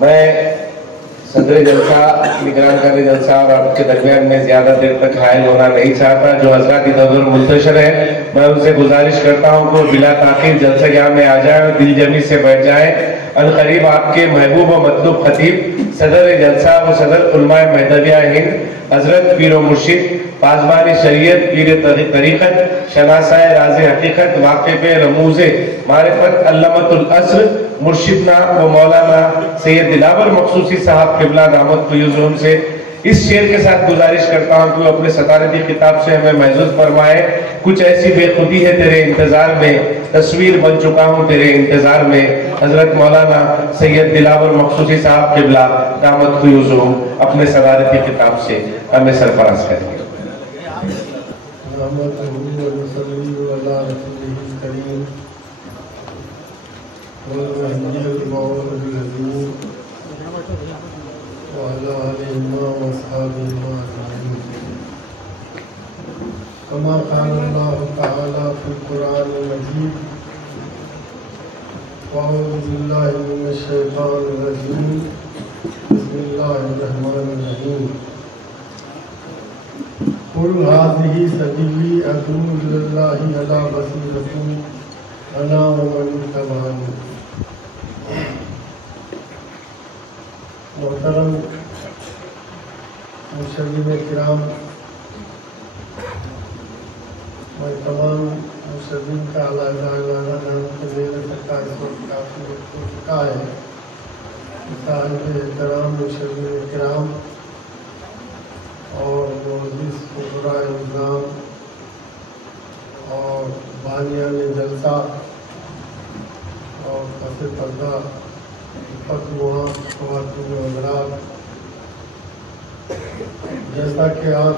میں صدر جلسہ، نگران کار جلسہ اور آپ کے درمیان میں زیادہ دیر تک حائل ہونا نہیں چاہتا. جو حضرات ادھر منتشر ہیں میں ان سے گزارش کرتا ہوں کہ بلا تاخیر جلسہ جہاں میں آ جائیں اور دل جمی سے بیٹھ جائیں. عنقریب آپ کے محبوب و مطلوب خطیب صدر جلسہ و صدر علماء مہدویہ ہند حضرت پیر و مرشد پاسبان شریعت پیر طریقت شناسہ راز حقیقت واقف رموز معرفت علامۃ العصر مرشدنا و مولانا سید دلاور مخصوصی صاحب قبلہ دامت فیوزہم سے اس شعر کے ساتھ گزارش کرتا ہوں کہ اپنے صدارتی خطاب سے ہمیں محظوظ فرمائے. کچھ ایسی بے خودی ہے تیرے انتظار میں، تصویر بن چکا ہوں تیرے انتظار میں. حضرت مولانا سید دلاور مخصوصی صاحب قبلہ دامت فیوزہم اپنے صدارتی خطاب سے ہمیں سرفراز کریں گے. كما قال الله تعالى في القرآن المجيد وأعوذ بالله من الشيطان الرجيم بسم الله الرحمن الرحيم قل هذه سبيلي أدعو إلى الله على بصيرة أنا ومن اتبعني. محترم مشاہدین کرام، میں تمام مشاہدین کا علیحدہ نام کے میرے تک اس وقت کافی وقت ہو چکا ہے. صاحب احترام مشاہدین کرام اور معزز فقراء نظام اور بانیان جلسہ اور پس پردہ فتویٰ خواتین و حضرات، جیسا کہ آپ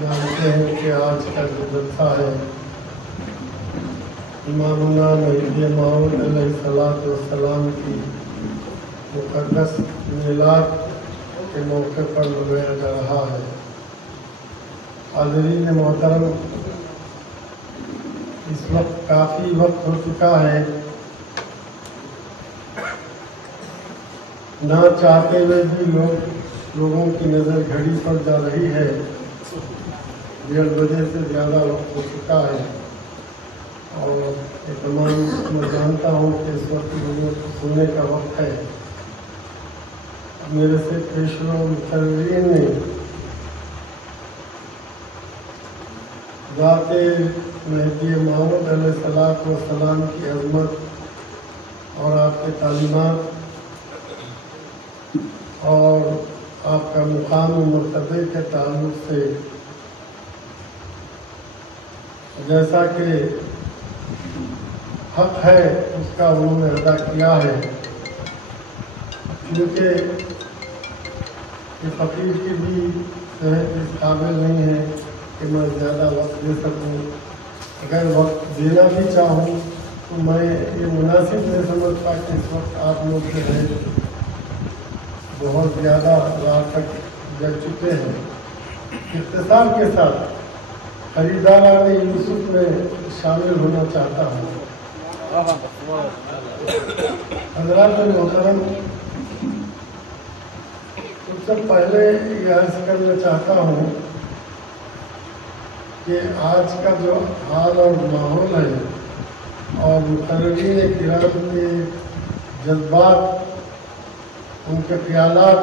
جانتے ہیں کہ آج کا جو جلسہ ہے امامنا مہدی موعود علیہ السلام کی مقدس میلاد کے موقع پر منایا جا رہا ہے. حاضرین محترم، اس وقت کافی وقت ہو چکا ہے، نہ چاہتے ہوئے بھی لوگوں کی نظر گھڑی پر جا رہی ہے. 1:30 بجے سے زیادہ وقت ہو چکا ہے اور تمام میں جانتا ہوں کہ اس وقت لوگوں کو سننے کا وقت ہے. میرے سے پیشوا مقررین نے ذات مہدی موعود علیہ السلام کی عظمت اور آپ کے تعلیمات اور آپ کا مقام و مرتبے کے تعلق سے جیسا کہ حق ہے اس کا انہوں نے ادا کیا ہے. کیونکہ فقیر کی بھی صحت اس قابل نہیں ہے کہ میں زیادہ وقت دے سکوں. اگر وقت دینا بھی چاہوں تو میں یہ مناسب نہیں سمجھتا کہ اس وقت آپ لوگ جو ہے بہت زیادہ رات تک جل چکے ہیں. اختصار کے ساتھ خریداران یوسف میں شامل ہونا چاہتا ہوں. حضرات محترم، سب سے پہلے یہ عرض کرنا چاہتا ہوں کہ آج کا جو حال اور ماحول ہے اور مقررین کرام کے جذبات، ان کے خیالات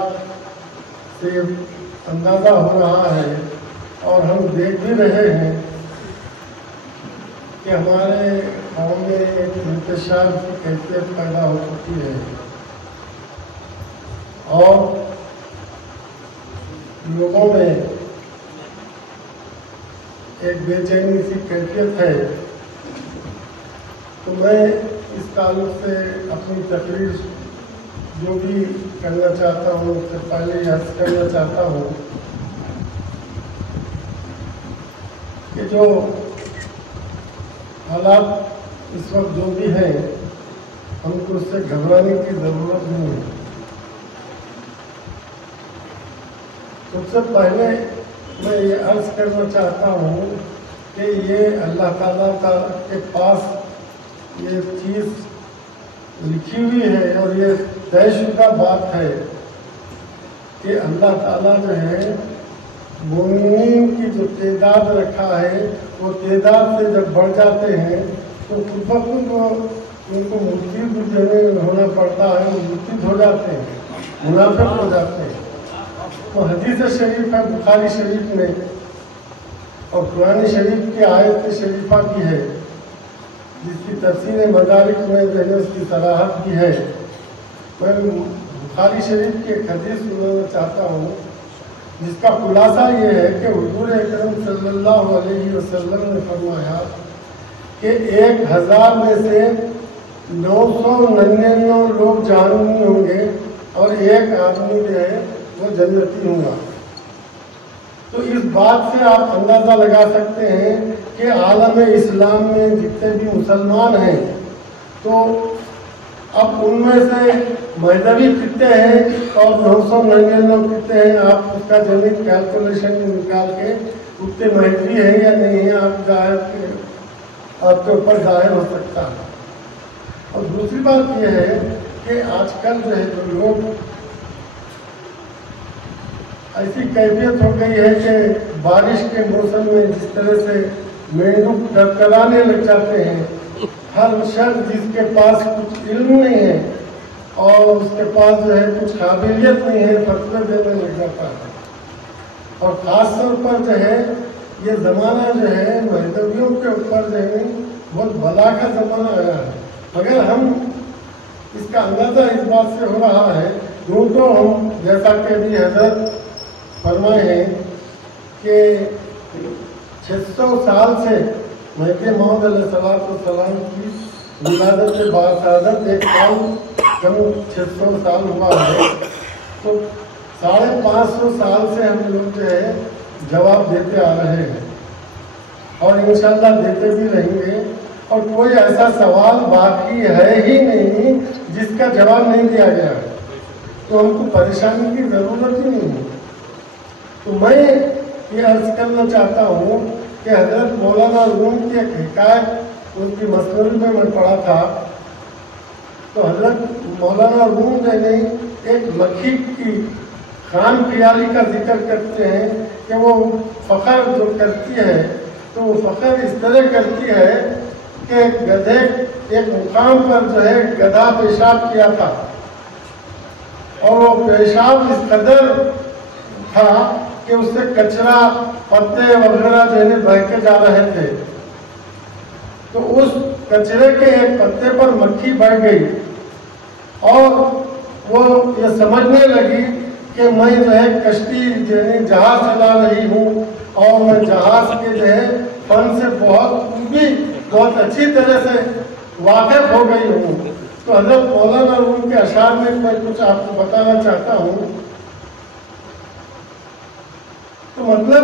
سے اندازہ ہو رہا ہے اور ہم دیکھ بھی رہے ہیں کہ ہمارے قوم میں ایک انتشار کی کیفیت پیدا ہو چکی ہے اور لوگوں میں ایک بے چینی سی کیفیت ہے. تو میں اس تعلق سے اپنی تقریر جو بھی کرنا چاہتا ہوں اس سے پہلے یہ عرض کرنا چاہتا ہوں کہ جو حالات اس وقت جو بھی ہیں ہم کو اس سے گھبرانے کی ضرورت نہیں ہے. سب سے پہلے میں یہ عرض کرنا چاہتا ہوں کہ یہ اللہ تعالیٰ کے پاس یہ چیز لکھی ہوئی ہے اور یہ तय शुदा बात है कि अल्लाह ताला जो है मोमिनीन की जो तादाद रखा है वो तादाद से जब बढ़ जाते हैं तो खुद ब खुद उनको मुर्तिद होना पड़ता है, वो मुर्तिद हो जाते हैं, मुनाफिक हो जाते हैं। तो हदीस शरीफ है बुखारी शरीफ में और कुरान शरीफ की आयत शरीफा की है, जिसकी तफसीर मदारिक में जो है उसकी सराहत की है। मैं बुखारी शरीफ की एक हदीस सुनाना चाहता हूँ, जिसका खुलासा ये है कि हुजूर अकरम सल्लल्लाहु अलैहि वसल्लम ने फरमाया कि 1000 में से 999 लोग जहन्नमी होंगे और एक आदमी जो है वो जन्नती होगा। तो इस बात से आप अंदाज़ा लगा सकते हैं कि आलम इस्लाम में जितने भी मुसलमान हैं तो अब उनमें से महदवी कितने हैं और 999 कितने हैं, आप उसका जमीन कैलकुलेशन निकाल के उतने महदवी हैं या नहीं है आपके ऊपर जाहिर हो सकता है। और दूसरी बात यह है कि आजकल जो है जो लोग ऐसी कैफियत हो गई है कि बारिश के मौसम में जिस तरह से मेंढक टकराने लग जाते हैं, हर शख्स जिसके पास कुछ इल्म नहीं है और उसके पास जो है कुछ काबिलियत नहीं है फतवे देने लग जाता है। और ख़ास तौर पर जो है ये ज़माना जो है महदवियों के ऊपर जो है बहुत बला का ज़माना आया है। अगर हम इसका अंदाज़ा इस बात से हो रहा है, यूँ तो हम जैसा कि अभी हज़रत फरमाए हैं कि 600 साल से महदी मौद अलैहिस्सलाम की विलादत से बासादत एक साल कम 600 साल हुआ है, तो 550 साल से हम लोग जो है जवाब देते आ रहे हैं और इंशाल्लाह देते भी रहेंगे। और कोई ऐसा सवाल बाकी है ही नहीं जिसका जवाब नहीं दिया गया है, तो हमको परेशानी की ज़रूरत ही नहीं है। तो मैं ये अर्ज़ करना चाहता हूँ कि हज़रत मौलाना रूम की एक हिकायत उनकी मसनद में मैं पढ़ा था, तो हज़रत मौलाना रूम ने एक मक्खी की खान ख्याली का जिक्र करते हैं कि वो फ़ख्र जो करती है तो वो फ़ख्र इस तरह करती है कि गधे एक मुकाम पर जो है गधा पेशाब किया था और वो पेशाब इस कदर था कि उससे कचरा पत्ते वगैरह जो है बह के जा रहे थे। तो उस कचरे के एक पत्ते पर मक्खी बैठ गई और वो ये समझने लगी कि मैं जो है कश्ती जो है जहाज चला रही हूँ और मैं जहाज के जो है फन से बहुत अच्छी तरह से वाकिफ हो गई हूँ। तो हज़रत मौलाना रूम के अशार में मैं कुछ आपको बताना चाहता हूँ। तो मतलब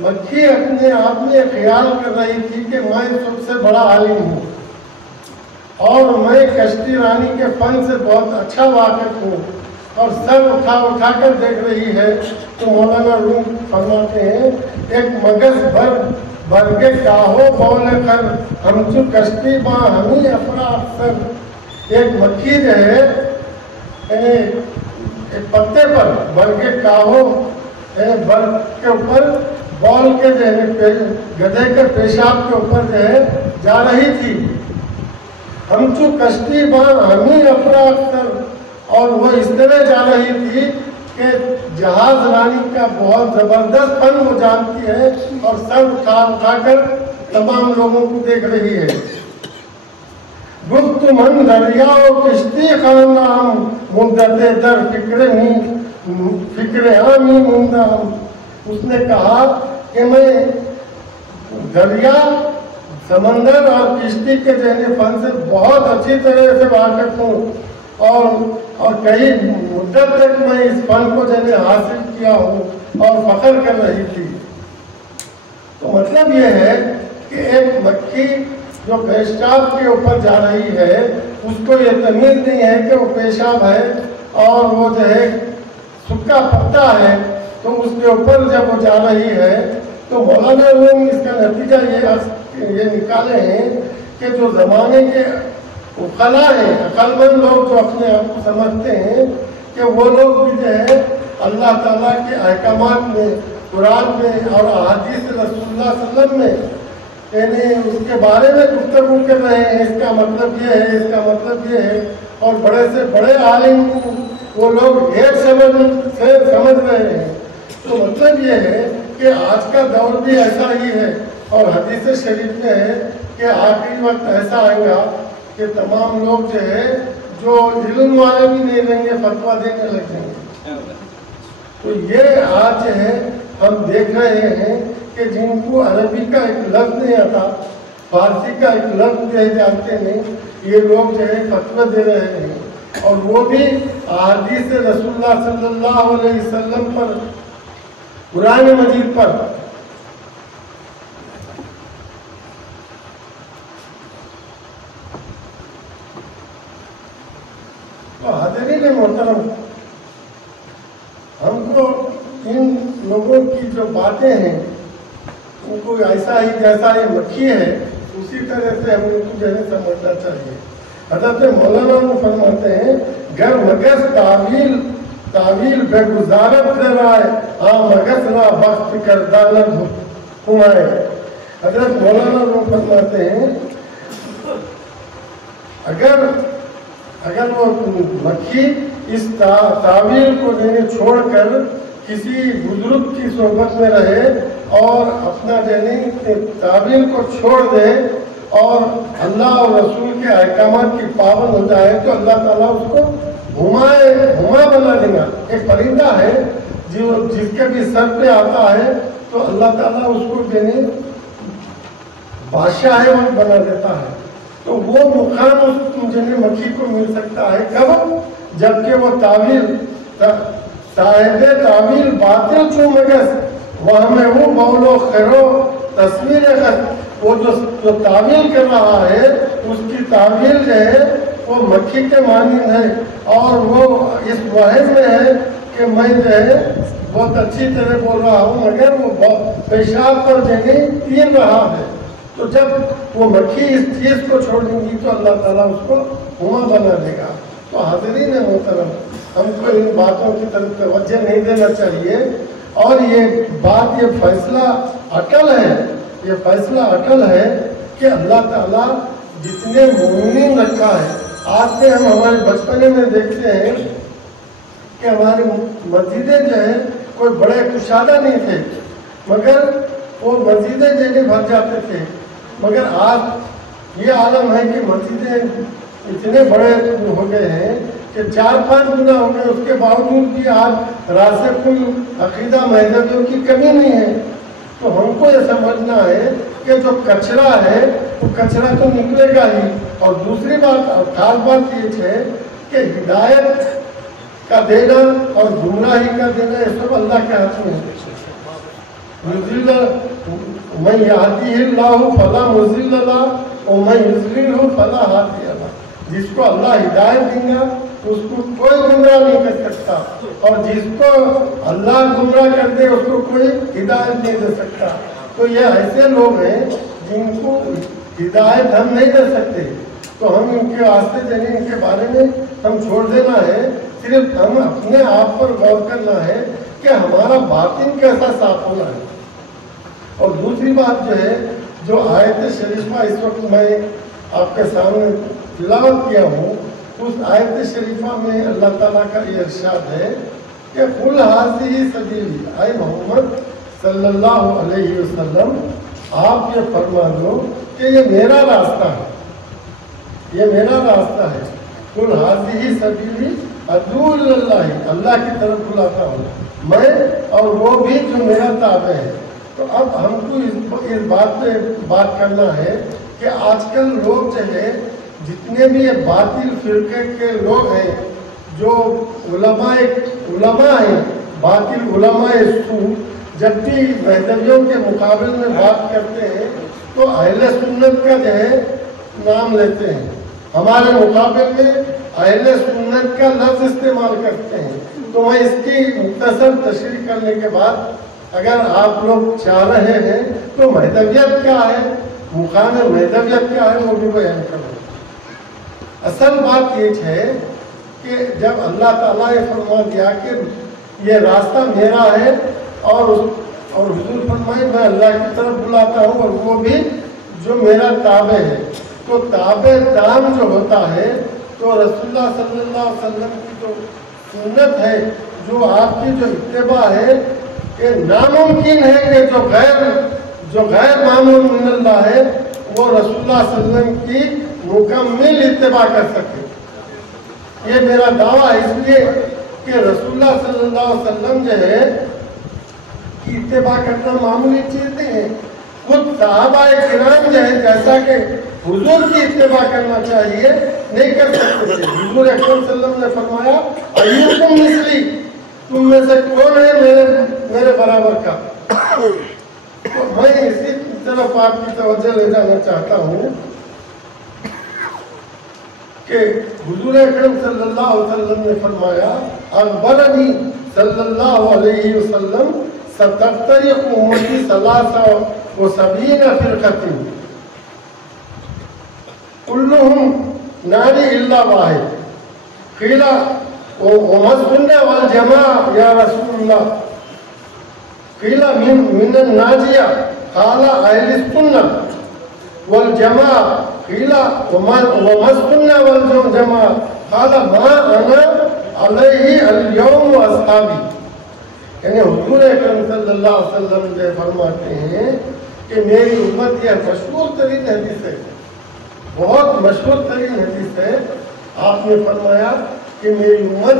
मक्खी अपने आप में ख्याल कर रही थी कि मैं सबसे बड़ा आलिम हूँ और मैं कश्ती रानी के फन से बहुत अच्छा वाकिफ हूँ और सर उठा कर देख रही है। तो मौलाना रूम फरमाते हैं एक मगज भर के काहो बोले कर हम चु कश्ती बा हमी अपना अक्सर। एक मक्खी जो है एक पत्ते पर भर के काहो बर के ऊपर बॉल के जो है गधे के पेशाब के ऊपर जो है जा रही थी। हम चु कश्ती बा हमी अपना अक्सर और वो इस तरह जा रही थी कि जहाज रानी का बहुत जबरदस्त फन वो जानती है और सर उठाकर तमाम लोगों को देख रही है। गुफ्त मन दरियाओ किश्ती खानाम मुद्दते दर फिक्र आमी मुंदाम। उसने कहा कि मैं दरिया समंदर और किश्ती के जहनी फन से बहुत अच्छी तरह से वाकिफ हूँ और कई मुद्दत तक मैं इस फन को जैसे हासिल किया हूँ और फख्र कर रही थी। तो मतलब ये है कि एक मक्खी जो पेशाब के ऊपर जा रही है उसको ये तमीज़ नहीं है कि वो पेशाब है और वो जो है सूखा पत्ता है, तो उसके ऊपर जब वो जा रही है तो मौलाना रूम इसका नतीजा ये निकाले हैं कि जो ज़माने के उकला है, अक्लमंद लोग जो अपने आप को समझते हैं कि वो लोग भी जो है अल्लाह ताला के अहकामात में, कुरान में और हदीस रसूलुल्लाह सल्लल्लाहु अलैहि वसल्लम में यानी उसके बारे में गुफ्तगू कर रहे हैं, इसका मतलब ये है, इसका मतलब ये है, और बड़े से बड़े आलिम वो लोग एक समझ रहे हैं। तो मतलब ये है कि आज का दौर भी ऐसा ही है, और हदीस शरीफ में है कि आखिरी वक्त ऐसा आएगा कि तमाम लोग जो है जो इल्म वाले भी नहीं रहेंगे, फतवा देने लगेंगे। तो ये आज है हम देख रहे हैं कि जिनको अरबी का एक लफ्ज नहीं आता, फारसी का एक लफ्ज नहीं जानते नहीं, ये लोग जो है फतवा दे रहे हैं, और वो भी हदीस रसूलुल्लाह सल्लल्लाहु अलैहि वसल्लम पर, कुरान मजीद पर। तो हाज़रीन मोहतरम, हमको इन लोगों की जो बातें हैं उनको ऐसा ही जैसा ये मक्खी है उसी तरह से हम उनको जो है समझना चाहिए। हज़रत मौलाना वो फरमाते हैं, गर मगज तावील बेगुजारत कराए, हाँ मगज रा वक्त कर दालत हुमाए। हज़रत मौलाना वो फरमाते हैं, अगर वो मक्खी इस तावील को छोड़कर किसी बुजुर्ग की सोहबत में रहे और अपना तावील को छोड़ दे और अल्लाह और रसूल के अहकामात की पाबंद हो जाए, तो अल्लाह ताला उसको हुमा बना देगा। एक परिंदा है जिसके भी सर पे आता है तो अल्लाह ताला उसको बादशाह बना देता है। तो वो मुकाम उस मक्खी को मिल सकता है कब? जबकि वो तावील साहिबे तावील बातिल चो मगस वह में वो मौलो खैरो तस्वीर वो जो तावील कर रहा है उसकी तावील जो है वो मक्खी के मानिंद है, और वो इस वहम में है कि मैं जो है बहुत अच्छी तरह बोल रहा हूँ, मगर वो पेशाब पर जगह पीन रहा है। तो जब वो मक्खी इस चीज़ को छोड़ेंगी तो अल्लाह ताला उसको हुमा बना देगा। तो हाज़रीन मोहतरम, हमको इन बातों की तरफ तवज्जो नहीं देना चाहिए, और ये बात, ये फैसला अटल है, ये फैसला अटल है कि अल्लाह ताला जितने मोमिन रखा है। आज से हम हमारे बचपने में देखते हैं कि हमारी मस्जिदें जो है कोई बड़े कुशादा नहीं थे, मगर वो मस्जिदें जगह भर जाते थे। मगर आज ये आलम है कि मस्जिदें इतने बड़े हो गए हैं कि 4-5 गुना हो गए, उसके बावजूद भी आज रासिकुल अकीदा मजहबियों की कमी नहीं है। तो हमको ये समझना है कि जो कचरा है वो कचरा तो निकलेगा ही, और दूसरी बात और खास बात ये है कि हिदायत का देना और गुमराही का देना ये सब अल्लाह के हाथ में है। मैं याहदीहिल्लाहु फला मुज़िल्ल लहु व मैं युज़लिलहु फला हादिय लहु। जिसको अल्लाह हिदायत देगा उसको कोई गुमराह नहीं कर सकता, और जिसको अल्लाह गुमराह कर दे उसको कोई हिदायत नहीं दे सकता। तो ये ऐसे लोग हैं जिनको हिदायत हम नहीं दे सकते, तो हम इनके वास्ते इनके बारे में हम छोड़ देना है। सिर्फ हम अपने आप पर गौर करना है कि हमारा बातिन कैसा साफ होना है। और दूसरी बात जो है, जो आयत शरीफा इस वक्त मैं आपके सामने तिलावत किया हूँ, उस आयत शरीफा में अल्लाह ताला का ये इरशाद है कि कुल हाज़िही सबीली, आए मोहम्मद सल्लल्लाहु अलैहि वसल्लम, आप ये फरमा दो कि ये मेरा रास्ता है, ये मेरा रास्ता है। कुल हाज़िही सबीली अदू इल्लल्लाह, अल्लाह की तरफ बुलाता हूँ मैं, और वो भी जो मेरा ताबे है। तो अब हमको इस बात पे बात करना है कि आजकल लोग जो है जितने भी ये बातिल फिरके के लोग हैं, जो उलमा हैं, बातिल उलमा सू, जब भी महदवियों के मुकाबले में बात करते हैं तो अहले सुन्नत का जो है नाम लेते हैं, हमारे मुकाबले में अहले सुन्नत का लफ्ज़ इस्तेमाल करते हैं। तो मैं इसकी मुख्तसर तशरीह करने के बाद अगर आप लोग चाह रहे हैं तो महदवियत क्या है, मुकाम महदवियत क्या है, वो भी बयान करूँगा। असल बात ये है कि जब अल्लाह ताला ने फरमा दिया कि ये रास्ता मेरा है और हुजूर फरमाए मैं अल्लाह की तरफ बुलाता हूँ और वो भी जो मेरा ताबे है, तो ताबे दाम जो होता है तो रसूलुल्लाह सल्लल्लाहु अलैहि वसल्लम की जो सुन्नत है, जो आपकी जो इत्तिबा है, कि नामुमकिन है कि जो गैर मामूल मिनल्लाह है वो रसूलुल्लाह सल्लल्लाहु अलैहि वसल्लम की मुकम्मिल इत्तिबा कर सके। ये मेरा दावा है, इसलिए कि रसूलुल्लाह सल्लल्लाहु अलैहि वसल्लम जो है कि इत्तिबा करना मामूली चीज नहीं है। खुद सहाबाए किराम जो है जैसा कि हुजूर की इत्तिबा करना चाहिए नहीं कर सकते थे। हुजूर अकरम सल्लल्लाहु अलैहि वसल्लम ने फरमाया अय्युकुम मिस्ली, तुम में से कौन है मेरे बराबर का। तो मैं इसी तरफ आपकी तवज्जो ले जाना चाहता हूँ कि हुजूर अकरम सल्लल्लाहु अलैहि वसल्लम ने फरमाया अखबरनी सल्लल्लाहु अलैहि वसल्लम सतफ्तरिक़ु उम्मती सलासा व सबीना फिरक़तिन कुल्लुहुम नारी इल्ला वाहिद क़ीला वमा सुन्ना वल जमाअ या रसूलल्लाह क़ीला मिनन नाजिया क़ाला अहली सुन्ना वल जमाअ क़ीला वमा सुन्ना वल जमाअ क़ाला मा अना अलैहि अल यौम व अस्हाबी। यानी हुजूर अकरम सल्लल्लाहु अलैहि वसल्लम जो फरमाते हैं कि मेरी उम्मत यह मशहूर तरीन हदीस है, बहुत मशहूर तरीन हदीस है। आपने फरमाया कि मेरी उम्मत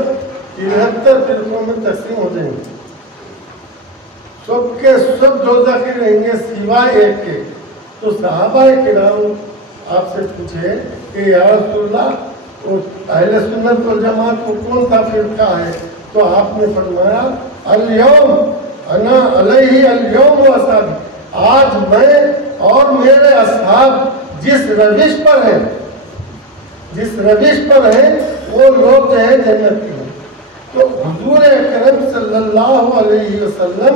73 फिरकों में तकसीम हो जाएंगे, सबके सब दोज़खी रहेंगे सिवाय एक के। तो सहाबाए किराम आपसे पूछे कि या रसूलल्लाह वो अहले सुन्नत वल जमात को कौन सा फिरका है, तो आपने फरमाया अल-यौम अना अलैहि अल-यौम व अस्हाबी, आज मैं और मेरे असहाब जिस रविश पर हैं वो लोग जो है जन्नती हैं। तो हुजूर अकरम सल्लल्लाहु अलैहि वसल्लम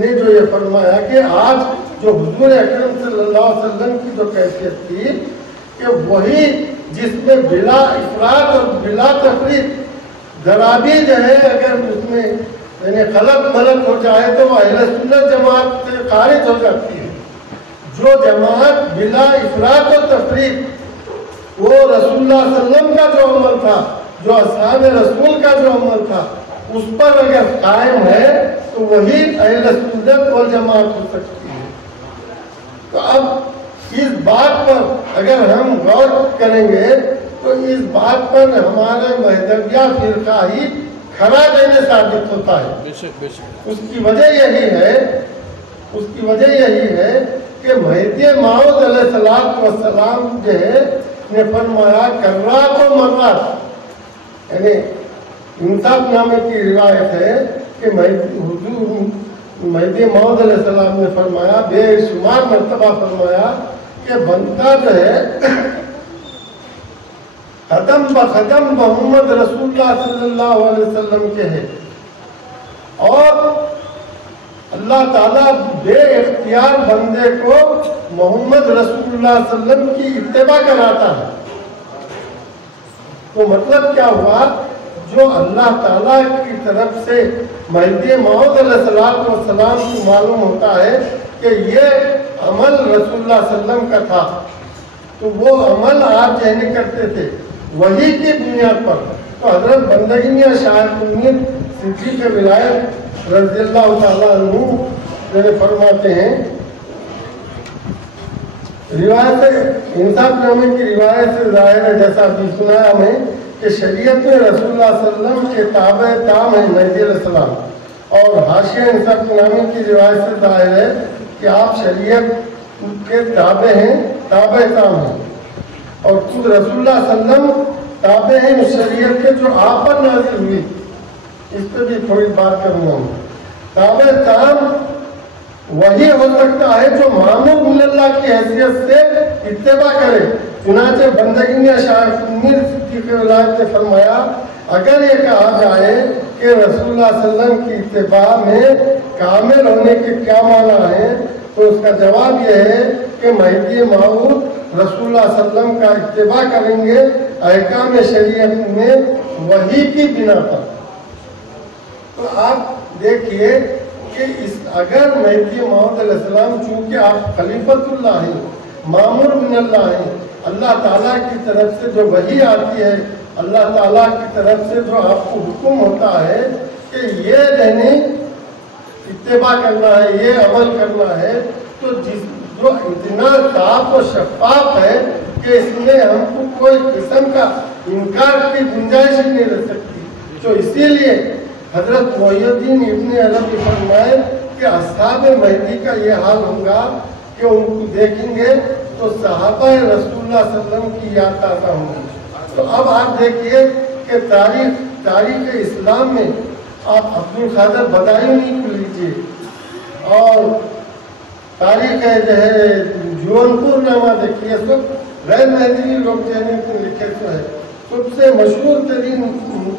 ने जो ये फरमाया कि आज जो हुजूर अकरम सल्लल्लाहु अलैहि वसल्लम की जो कैफियत थी कि वही जिसमें बिला इफरात और बिला तफरीत जरा भी जो है अगर उसमें यानी गलत मलत हो जाए तो वह अहले सुन्नत जमात से खारिज हो जाती है। जो जमात बिला इफरात और तफरीत वो रसूलुल्लाह सल्लल्लाहु अलैहि वसल्लम का जो अमल था, जो असहाब रसूल का जो अमल था, उस पर अगर कायम है तो वही अहले सुन्नत वल जमात हो सकती है। तो अब इस बात पर अगर हम गौर करेंगे तो इस बात पर हमारे महदविया फिरका ही खरा देने साबित होता है। उसकी वजह यही है कि महदी माऊद अलैहिस्सलाम वस्सलाम जो है ने फरमाया कर्रा तो मर्रा, यानी इंसाफ नामे की रिवायत है कि महदी माऊद अलैहिस्सलाम ने फरमाया बेशुमार मर्तबा फरमाया कि बनता जो है कदम ब कदम मोहम्मद रसूलुल्लाह सल्लल्लाहु अलैहि वसल्लम के है, और अल्लाह ताला बे इख्तियार बंदे को मोहम्मद रसूलुल्लाह सल्लल्लाहु अलैहि वसल्लम की इत्तिबा कराता है। तो मतलब क्या हुआ, जो अल्लाह ताला की तरफ से महदी मौऊद अलैहिस्सलाम को मालूम होता है कि ये अमल रसूलुल्लाह सल्लल्लाहु अलैहि वसल्लम का था, तो वो अमल आप जहनी करते थे वही की बुनियाद पर। तो हजरत बंदगी मियां शाह सिद्दीक़ विलायत रज़ियल्लाहु ताला अन्हु फरमाते हैं, रिवायत से इंसाफ नामे की रिवायत से जाहिर है, जैसा अभी सुनाया हमें कि शरीयत में रसूलुल्लाह सल्लल्लाहु अलैहि वसल्लम के ताबे ताम है महदी अलैहिस्सलाम, और हाशिया इंसाफ नामे की रिवायत से जाहिर है कि आप शरीयत के ताबे हैं, ताबे ताम हैं, और खुद रसूलुल्लाह सल्लल्लाहु अलैहि वसल्लम ताबे हैं उस शरीयत के जो आप पर नाज़िल हुई। इस पर भी थोड़ी बात करूँगा। ताबे ताम वही हो सकता है जो मामूर मिनल्लाह की हैसियत से इत्तिबा करे। चुनांचे बंदगी में शाह सिद्दीक़ विलायत ने फरमाया, अगर ये कहा जाए कि रसूलुल्लाह सल्लल्लाहु अलैहि वसल्लम की इत्तिबा में कामिल होने के क्या माना है, तो उसका जवाब यह है कि महदी मऊद रसूल सल्लल्लाहु अलैहि वसल्लम का इत्तिबा करेंगे अहकाम शरीयत में वही की बिना पर। तो आप देखिए कि अगर मेहदी मौऊद अलैहिस्सलाम चूँकि आप खलीफतुल्लाह हैं, मामूर बिनल्लाह हैं, अल्लाह ताला की तरफ से जो वही आती है, अल्लाह ताला की तरफ से जो आपको हुक्म होता है कि ये रहने इत्तिबा करना है, ये अमल करना है, तो जो इतना साफ और शफाफ है कि इसमें हमको कोई किस्म का इनकार की गुंजाइश ही नहीं रह सकती। तो इसीलिए हजरत मोहिउद्दीन इब्न अरबी फरमाए कि अस्हाब मेहदी का ये हाल होगा कि उनको देखेंगे तो सहाबा रसूलुल्लाह सल्लल्लाहु अलैहि वसल्लम की याद ताज़ा होगी। तो अब आप देखिए कि तारीख इस्लाम में आप अब्दुल कादिर बदायूनी को लीजिए और तारीख जो है जौनपुर नामा देखिए, सब गैर महदवी लोग जो लिखे तो है। सबसे मशहूर तरीन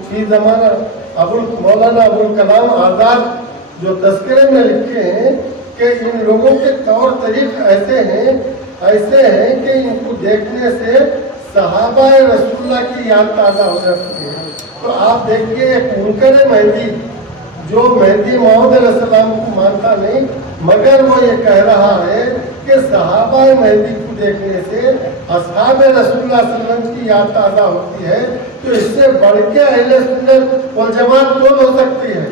फी ज़माना मौलाना अबुल कलाम आज़ाद जो तस्करे में लिखे हैं कि इन लोगों के तौर तरीक़े ऐसे हैं कि इनको देखने से सहाबा रसूलुल्लाह की याद ताज़ा हो जाती है। तो आप देखिए एक मुनकर मेहदी जो मेहदी मौऊद अलैहिस्सलाम को मानता नहीं, मगर वो ये कह रहा है कि सहाबा मेहदी को देखने से अस्हाब रसूलुल्लाह सल्लल्लाहु अलैहि वसल्लम की याद ताज़ा होती है। तो इससे बढ़ के अहले सुन्नत वल जमात कौन हो सकती है?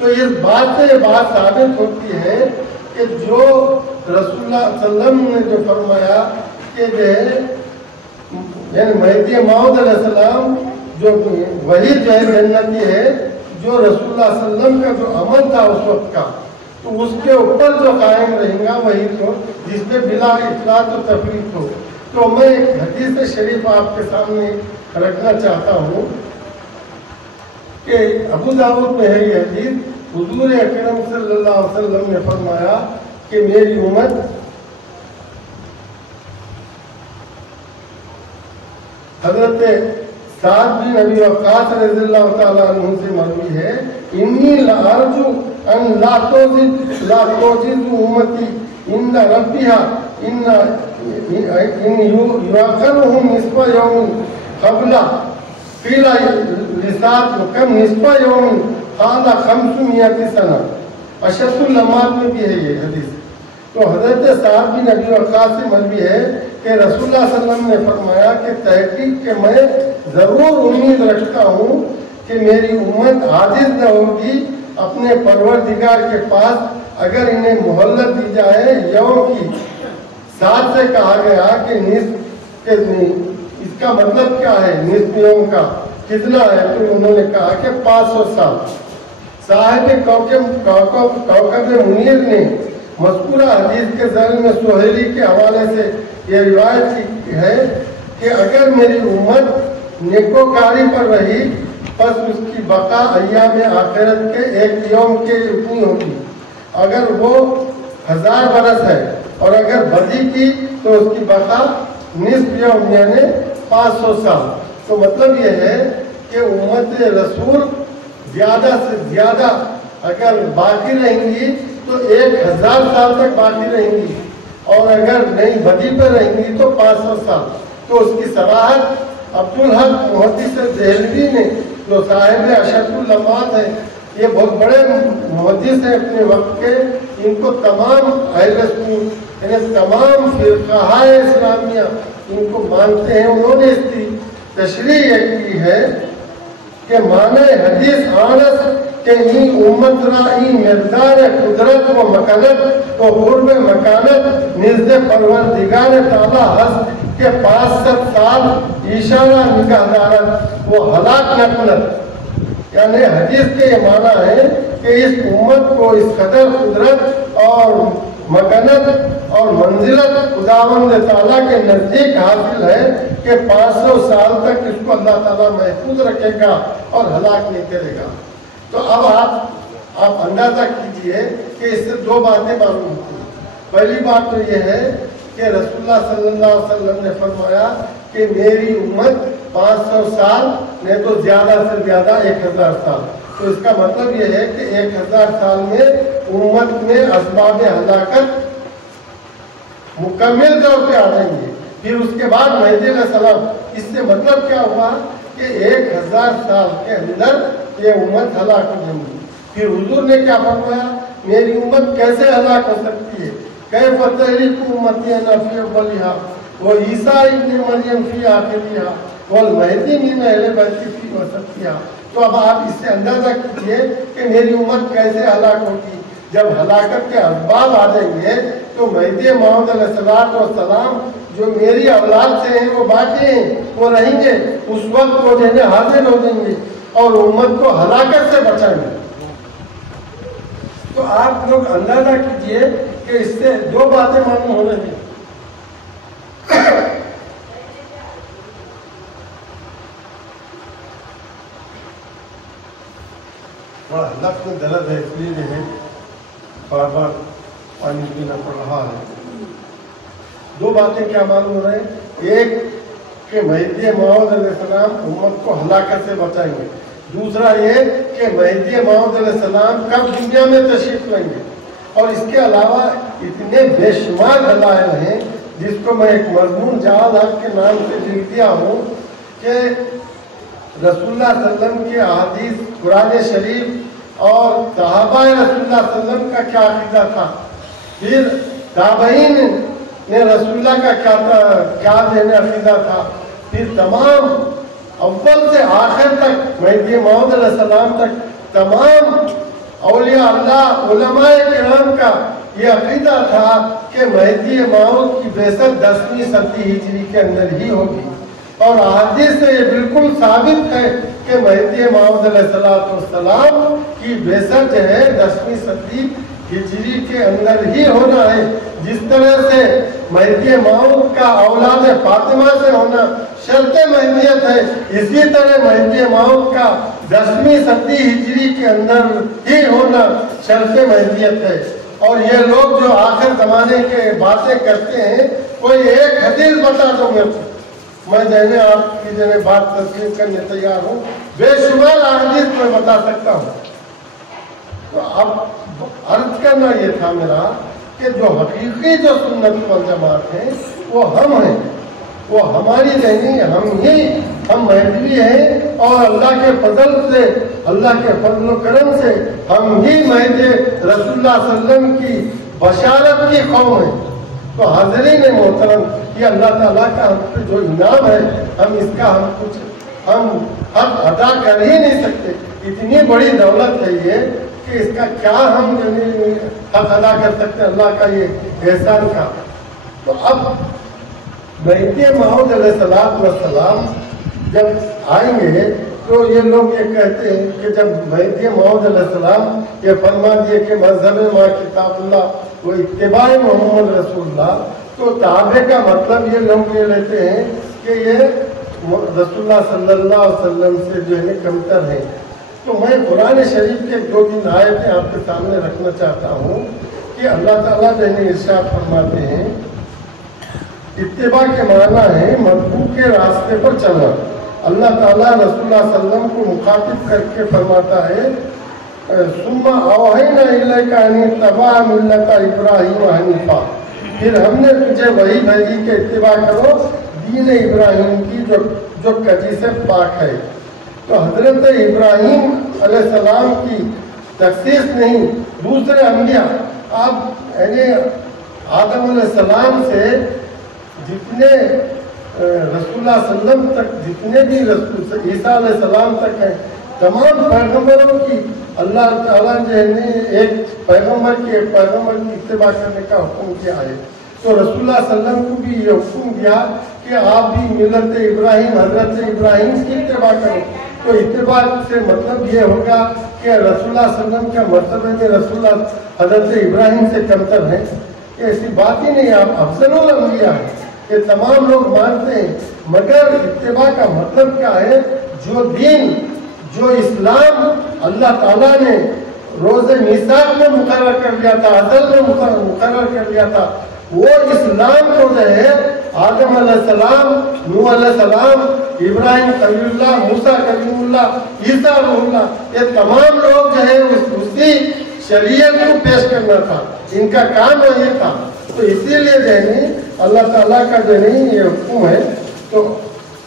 तो इस बात से ये बात साबित होती है कि जो रसूलुल्लाह सल्लल्लाहु अलैहि वसल्लम ने जो फरमाया कि जो है मेहदी मौऊद अलैहिस्सलाम जो वही जो है जन्नती है, जो रसूलुल्लाह सल्लल्लाहु अलैहि वसल्लम का जो अमल था उस वक्त का, तो उसके ऊपर जो कायम रहेगा वही तो जिसमें बिला इतलात और तफरीक हो। तो मैं एक हदीस शरीफ आपके सामने रखना चाहता हूँ कि अबू दाऊद में है ये हदीस। हुजूर अकरम सल्लल्लाहु अलैहि वसल्लम ने फरमाया कि मेरी उम्मत हजरत साद बिन अबी वक्कास रज़ियल्लाहु ताला अन्हु से मरवी है, इन्नी लारजू अन ला तोजिद उम्मती इन रब्बिहा इन युअखरुहुम निस्फ़ यौम क़ब्ला क़ीला लिसात कम निस्फ़ यौम क़ाला 500 सना। अशद्दुल लम्मात में भी है ये हदीस। तो हजरत साद बिन अबी वक्कास से मरवी है कि रसूलुल्लाह सल्लल्लाहु अलैहि वसल्लम ने फरमाया कि तहकीक के मैं ज़रूर उम्मीद रखता हूँ कि मेरी उम्मत आजिज़ न होगी अपने परवरदिगार के पास अगर इन्हें मोहल्लत दी जाए यौम की। साथ से कहा गया कि निस्फ के इसका मतलब क्या है, निस्फ यौम का कितना है? तो उन्होंने कहा कि 500 साल। साहिब कौकब मुनीर ने मज़कूरा हदीस के ज़र में सुहेली के हवाले से ये रिवायत की है कि अगर मेरी उम्मत नेकोकारी पर रही बस उसकी बका अय्याम आखिरत के एक यौम के उतनी होगी। अगर वो 1000 बरस है और अगर बदी की तो उसकी बका निस्फ यौम यानी 500 साल। तो मतलब ये है कि उम्मत रसूल ज़्यादा से ज़्यादा अगर बाकी रहेंगी तो 1000 साल तक बाकी रहेंगी और अगर नहीं बदी पर रहेंगी तो 500 साल। तो उसकी सराहत अब्दुल हक मुहद्दिस देहलवी ने जो साहिब अशद्दुल लम्मात है, ये बहुत बड़े मुहद्दिस हैं अपने वक्त के, इनको तमाम अहले सुन्नत यानी तमाम फिरक़ाए इस्लामिया इनको मानते हैं। उन्होंने इसकी तशरीह की है कि माने हदीस आनस के ही उम्मत रा ई मिक़दार कुदरत व मकानत व क़ुर्ब मकानत निज़्द परवरदिगार ताला हस के 500 साल इशारा निगाहदारत वो हलाक न कुनत। यानी हदीस के ये माना है कि इस उम्मत को इस कदर कुदरत और मकानत और मंजिलत खुदावंद ताला के नज़दीक हासिल है कि 500 साल तक इसको अल्लाह ताला महफूज रखेगा और हलाक नहीं करेगा। तो अब आप अंदाजा कीजिए कि इससे 2 बातें मालूम होती हैं। पहली बात तो ये है कि रसूलुल्लाह सल्लल्लाहु अलैहि वसल्लम ने फरमाया कि मेरी उम्मत 500 साल नहीं तो ज़्यादा से ज़्यादा 1000 साल। तो इसका मतलब ये है कि 1000 साल में उम्मत में असबाब हलाकत मुकम्मल तौर पे आ जाएंगे। پھر اس کے بعد مہدی علیہ السلام. اس سے مطلب کیا ہوا کہ 1000 سال کے اندر یہ امت ہلاک ہو جائے گی. پھر حضور نے کیا فرمایا؟ میری امت کیسے ہلاک ہو سکتی ہے؟ کیف تہلک امتی انا فی اولہا و عیسیٰ ابن مریم فی آخرہا والمہدی من اہل بیتی فی وسطہا. تو اب آپ اس سے اندازہ کیجئے کہ میری امت کیسے ہلاک ہوگی. جب ہلاکت کے اسباب آ جائیں گے تو مہدی موعود علیہ السلام جو میری اولاد سے ہیں وہ باقی ہیں، وہ رہیں گے. اس وقت وہ جو ہے حاضر ہو جائیں گے اور امت کو ہلاکت سے بچائیں گے. تو آپ لوگ اندازہ کیجئے کہ اس سے 2 باتیں معلوم ہو رہی ہیں. بڑا لفظ میں درد ہے، اس لیے جو ہے بار بار پانی پینا پڑ رہا ہے. 2 باتیں کیا معلوم ہو رہے ہیں؟ ایک کہ مہدی موعود علیہ السلام امت کو ہلاکت سے بچائیں گے. دوسرا یہ کہ مہدی موعود علیہ السلام کب دنیا میں تشریف لیں گے. اور اس کے علاوہ اتنے بے شمار دلائل ہیں جس کو میں ایک مضمون جعل حق کے نام سے لکھ دیا ہوں کہ رسول اللہ صلی اللہ علیہ وسلم کے احادیث، قرآن شریف اور صحابہ رسول اللہ صلی اللہ علیہ وسلم کا کیا عقیدہ تھا، پھر تابعین نے رسول اللہ کا کیا عقیدہ تھا، پھر تمام اول سے آخر تک مہدی موعود علیہ السلام تک تمام اولیاء اللہ علماء کرام کا یہ عقیدہ تھا کہ مہدی موعود کی بعثت 10ویں صدی ہجری کے اندر ہی ہوگی. اور احادیث سے یہ بالکل ثابت ہے کہ مہدی موعود علیہ السلام کی بعثت جو ہے 10ویں صدی ہجری کے اندر ہی ہونا ہے. جس طرح سے مہدی موعود کا اولاد فاطمہ سے ہونا شرط مہدیت ہے، اسی طرح مہدی موعود کا 10ویں صدی ہجری کے اندر ہی ہونا شرط مہدیت ہے. اور یہ لوگ جو آخر زمانے کے باتیں کرتے ہیں، کوئی ایک حدیث بتا دو میرے کو، میں جنہیں آپ کی جنہیں بات تسلیم کرنے تیار ہوں. بے شمار احادیث میں بتا سکتا ہوں. تو اب عرض کرنا یہ تھا میرا کہ جو حقیقی جو سنت والجماعت ہیں وہ ہم ہیں، وہ ہماری نہیں، ہم مہدوی ہیں. اور اللہ کے فضل سے، اللہ کے فضل و کرم سے ہم ہی مہدی رسول اللہ صلی اللہ علیہ وسلم کی بشارت کی قوم ہیں. تو حاضرین محترم، یہ اللہ تعالیٰ کا ہم پہ جو انعام ہے، ہم اس کا ہم حق ادا کر ہی نہیں سکتے. اتنی بڑی دولت ہے یہ کہ اس کا کیا ہم حق ادا کر سکتے اللہ کا یہ احسان کا. تو اب مہدی موعود علیہ السلام جب آئیں گے تو یہ لوگ یہ کہتے ہیں کہ جب مہدی موعود علیہ السلام یہ فرما دیے کہ مذہب ما کتاب اللہ و اتباع محمد رسول اللہ، تو تابع کا مطلب یہ لوگ یہ لیتے ہیں کہ یہ رسول اللہ صلی اللہ علیہ وسلم سے جو ہے کمتر ہیں. تو میں قرآن شریف کے 2-3 آیتیں آپ کے سامنے رکھنا چاہتا ہوں کہ اللہ تعالیٰ جو ہے ارشاد فرماتے ہیں، اتباع کے معنی ہے مطلوب کے راستے پر چلنا. اللہ تعالیٰ رسول اللہ صلی اللہ علیہ وسلم کو مخاطب کر کے فرماتا ہے ثم اوحینا الیک ان اتبع ملت ابراہیم حنیفا، پھر ہم نے تجھے وہی بھیجی کہ اتباع کرو دین ابراہیم کی جو کجی سے پاک ہے. تو حضرت ابراہیم علیہ السلام کی تخصیص نہیں، دوسرے انبیاء، آپ یعنی آدم علیہ السلام سے جتنے رسول اللہ صلی اللہ علیہ وسلم تک جتنے بھی رسول عیسیٰ علیہ السلام تک ہیں، تمام پیغمبروں کی اللہ تعالیٰ نے ایک پیغمبر کی اتباع کرنے کا حکم کیا ہے. تو رسول اللہ صلی اللہ علیہ وسلم کو بھی یہ حکم دیا کہ آپ بھی ملت ابراہیم، حضرت ابراہیم کی اتباع کریں. تو اتباع سے مطلب یہ ہوگا کہ رسول اللہ صلی اللہ علیہ وسلم کا مطلب ہے کہ رسول اللہ حضرت ابراہیم سے کمتر ہیں، کہ ایسی بات ہی نہیں. آپ افضل الانبیاء ہیں، یہ تمام لوگ مانتے ہیں. مگر اتباع کا مطلب کیا ہے؟ جو دین، جو اسلام اللہ تعالیٰ نے روز میثاق میں مقرر کر لیا تھا، ازل میں مقرر کر لیا تھا، وہ اسلام کو جو ہے آدم علیہ السلام، نوح علیہ السلام، ابراہیم خلیل اللہ، موسیٰ کلیم اللہ، عیسیٰ روح اللہ، یہ تمام لوگ جو ہے اسی شریعت کو پیش کرنا تھا، ان کا کام یہ تھا. تو اسی لیے جو ہے अल्लाह ताला का जो नहीं ये हुक्म है, तो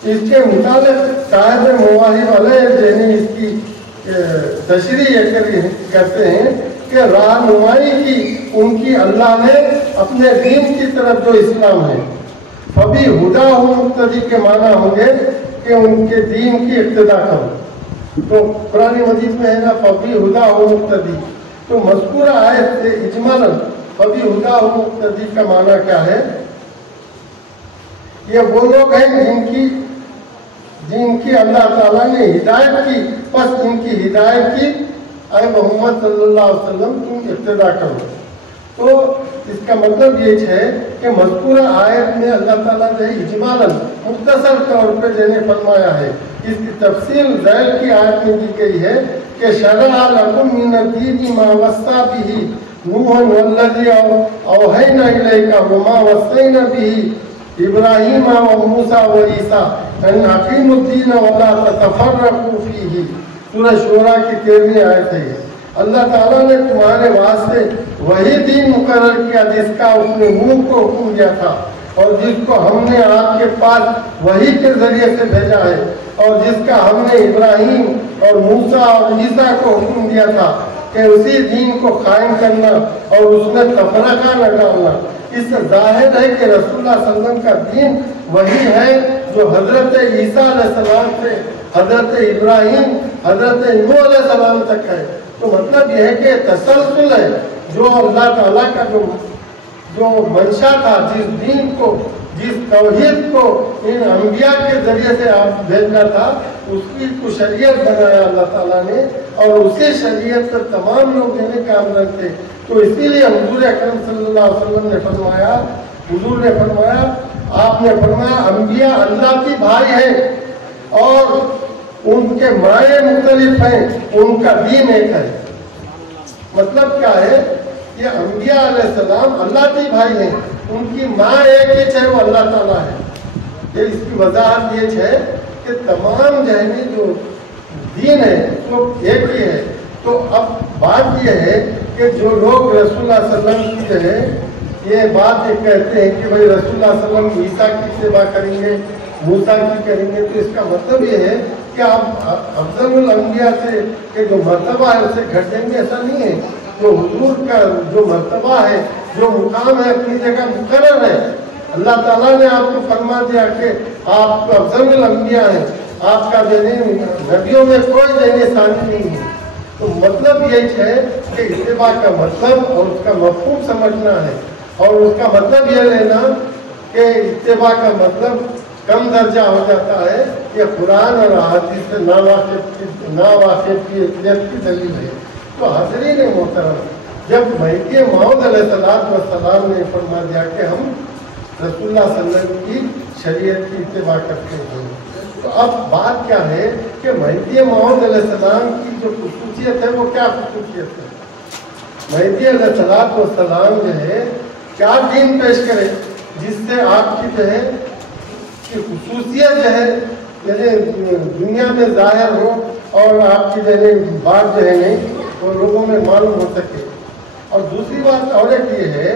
इसके मुताबिक साहिब मवाहिब अलैह जो नहीं इसकी तशरीह करते हैं कि रहनुमाई की उनकी अल्लाह ने अपने दीन की तरफ जो इस्लाम है, अभी हुदा हो मुक्तदी के माना होंगे कि उनके दीन की इक्तदा करो। तो कुरान मजीद में है ना फबी हुदा हो मुक्तदी, तो मज़कूर आयत से इजमालन फबी हुदा हो मुक्तदी का माना क्या है? ये वो लोग हैं जिनकी अल्लाह ताला ने हिदायत की, बस इनकी हिदायत की अय मोहम्मद सल्लल्लाहु अलैहि वसल्लम तुम इब्तिदा करो। तो इसका मतलब ये है कि मज़कूरा आयत में अल्लाह ताला ने इजमालन मुख्तसर तौर पर देने फरमाया है। इसकी तफसील ज़ैल की आयत में दी गई है कि शरअ लकुम मिन अद-दीनि मा वस्सा बिही नूहन वल्लज़ी औहैना इलैका वमा वस्सैना बिही इब्राहीम व मूसा व ईसा अन अक़ीमुद्दीन वला ततफ़र्रक़ू फ़ीही। सूरह शूरा की 13वीं आयत है। अल्लाह ताला ने तुम्हारे वास्ते वही दीन मुकर्रर किया जिसका उसने नूह को हुक्म दिया था और जिसको हमने आपके पास वही के जरिए से भेजा है और जिसका हमने इब्राहीम और मूसा और ईसा को हुक्म दिया था कि उसी दीन को कायम करना और उसमें तफरका न डालना। इससे जाहिर है कि रसूलुल्लाह सल्लल्लाहु अलैहि वसल्लम का दीन वही है जो हजरत ईसा अलैहिस्सलाम से हजरत इब्राहीम हजरत नूह अलैहिस्सलाम तक है। तो मतलब यह है कि तसलसल है जो अल्लाह ताला का जो मंशा था, जिस दीन को जिस तौहीद को इन अंबिया के जरिए से आप भेजना था उसकी कुछ शरीयत बनाया अल्लाह ताला ने और उसी शरीयत पर तमाम लोग देने काम रखते। तो इसीलिए हुजूर अकरम सल्लल्लाहु अलैहि वसल्लम ने फरमाया, हुजूर ने फरमाया, आपने फरमाया अंबिया अल्लाह की भाई है और उनके माए मुख्तलिफ हैं, उनका दीन एक है। मतलब क्या है? ये अंबिया अलैहिस्सलाम अल्लाह की भाई हैं, उनकी माँ एक ही है, वो अल्लाह ताला है। ये इसकी वजाहत ये है कि तमाम जहनी जो दीन है वो एक ही है। तो अब बात ये है कि जो लोग रसूलुल्लाह सल्लल्लाहु अलैहि वसल्लम की है ये बात ये कहते हैं कि भाई रसूलुल्लाह सल्लल्लाहु अलैहि वसल्लम ईसा की सेवा करेंगे, मूसा की करेंगे, तो इसका मतलब ये है कि आप अफजलुल अंबिया से के जो मर्तबा है उसे घटेंगे, ऐसा नहीं है। जो हुजूर का जो मर्तबा है, जो मुकाम है, अपनी जगह मुकर्रर है। अल्लाह ताला ने आपको फरमा दिया कि आप अफजलुल अंबिया हैं, आपका नबियों में कोई देने सानी नहीं है। तो मतलब यही है कि इत्तिबा का मतलब और उसका मफ़हूम समझना है और उसका मतलब यह लेना कि इत्तिबा का मतलब कम दर्जा हो जाता है। ये कुरान और हदीस से नावाकिफ की दलील है। तो हाज़रीन मोहतरम, जब महदी मौऊद अलैहिस्सलाम ने फरमा दिया कि हम रसूलुल्लाह सल्लल्लाहु अलैहि वसल्लम की शरीयत की इत्तिबा करते हैं, तो अब बात क्या है कि महदी मौऊद अलैहिस्सलाम की जो खुसूसियत है वो क्या खुसूसियत है? महदी अलैहिस्सलाम जो है क्या दीन पेश करे जिससे आपकी जो है कि खुसूसियत जो है यानी दुनिया में जाहिर हो और आपकी जो है बात जो है नहीं वो लोगों में मालूम हो सके। और दूसरी बात और एक ये है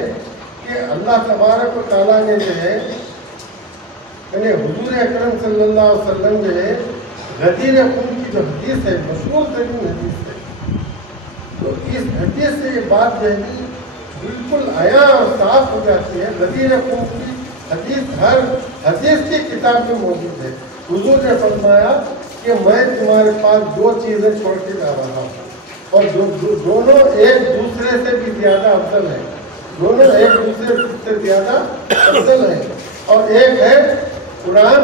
कि अल्लाह तबारक व तआला ने जो है यानी हुजूर अकरम सल्लल्लाहु अलैहि वसल्लम जो है गदीर खून की जो हदीस है, मशहूर तरीन हदीस है, तो इस हदीस से ये बात जो है बिल्कुल आया और साफ हो जाती है। गदीर खून की हदीस हर हदीस की किताब में मौजूद है। हुजूर ने फरमाया कि मैं तुम्हारे पास दो चीज़ें छोड़ के जा रहा हूँ और दोनों एक दूसरे से भी ज़्यादा अफजल है, दोनों एक दूसरे से ज़्यादा अफजल है। और एक है कुरान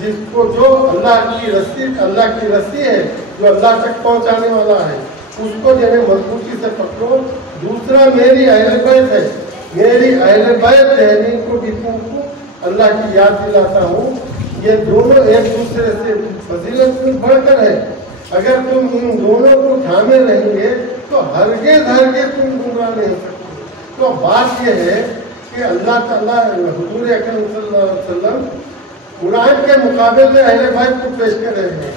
जिसको जो अल्लाह की रस्सी है जो अल्लाह तक पहुँचाने वाला है, उसको जो है मजबूती से पकड़ो। दूसरा मेरी अहले बैत है, मेरी अहले बैत है, इनको भी तुमको अल्लाह की याद दिलाता हूँ। ये दोनों एक दूसरे से फजीलत में बढ़कर है। अगर तुम इन दोनों को थामे रहेंगे तो हरगिज़ तुम गुमराह नहीं हो सकते। तो बात यह है कि अल्लाह ताला हुजूर अकरम सल्लल्लाहु अलैहि वसल्लम कुरान के मुकाबले में अहले बैत को पेश कर रहे हैं।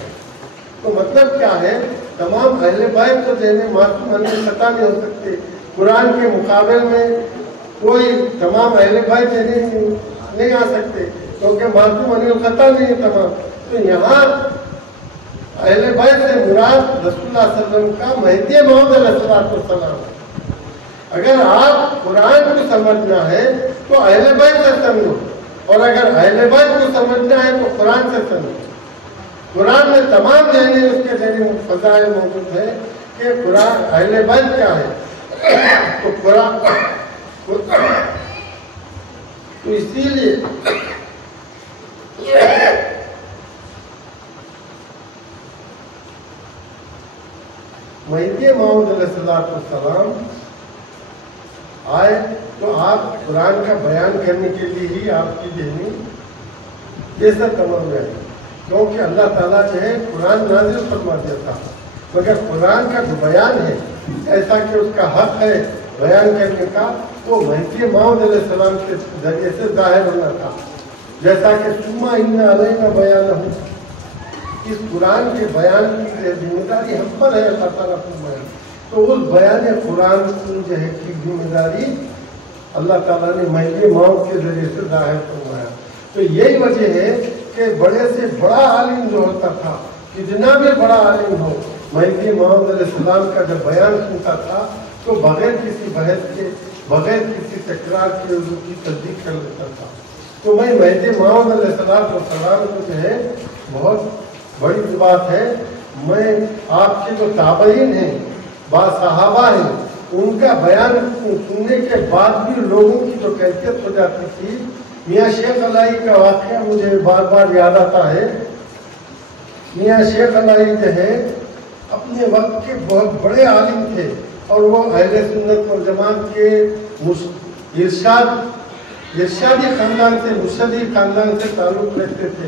तो मतलब क्या है? तमाम अहले बैत तो जैसे मासूम खता नहीं हो सकते। कुरान के मुकाबले में کوئی تمام اہل بیت نہیں آ سکتے کیونکہ معصوم عن الخطا نہیں تمام. تو یہاں اہل بیت سے مراد رسول اللہ صلی اللہ علیہ وسلم کا مہدی موعود علیہ السلام. اگر آپ قرآن کو سمجھنا ہے تو اہل بیت سے سمجھو، اور اگر اہل بیت کو سمجھنا ہے تو قرآن سے سمجھو. قرآن میں تمام اس کے ذریعے فضائل موجود ہے کہ قرآن اہل بیت کیا ہے. تو قرآن تو اسی لیے مہدی موعود علیہ السلام آئے تو آپ قرآن کا بیان کرنے کے لیے ہی آپ کی ذہنی یہ سب تمام ہے، کیونکہ اللہ تعالیٰ جو ہے قرآن نازل فرما دیا تھا، مگر قرآن کا جو بیان ہے ایسا کہ اس کا حق ہے بیان کرنے کا، وہ مہدی موعود علیہ السلام کے ذریعے سے ظاہر ہونا تھا. جیسا کہ ثم ان علینا بیانہ، اس قرآن کے بیان کی ذمہ داری ہم پر ہے. اللہ تعالیٰ فرمایا تو اس بیان قرآن جو ہے کی ذمہ داری اللہ تعالیٰ نے مہدی موعود کے ذریعے سے ظاہر فرمایا. تو یہی وجہ ہے کہ بڑے سے بڑا عالم جو ہوتا تھا، کتنا بھی بڑا عالم ہو، مہدی موعود علیہ السلام کا جب بیان سنتا تھا تو بغیر کسی بحث کے، بغیر کسی تکرار کے اس کی تصدیق کر لیتا تھا. تو میں مہدی موعود علیہ السلام کو جو ہے بہت بڑی بات ہے. میں آپ کے جو تابعین ہیں، بعض صحابہ ہیں، ان کا بیان سننے کے بعد بھی لوگوں کی جو کیفیت ہو جاتی تھی. میاں شیخ علائی کا واقعہ مجھے بار بار یاد آتا ہے. میاں شیخ علائی جو ہے اپنے وقت کے بہت بڑے عالم تھے، اور وہ اہل سنت والجماعت کے ارشادی خاندان سے، مرشدی خاندان سے تعلق رکھتے تھے،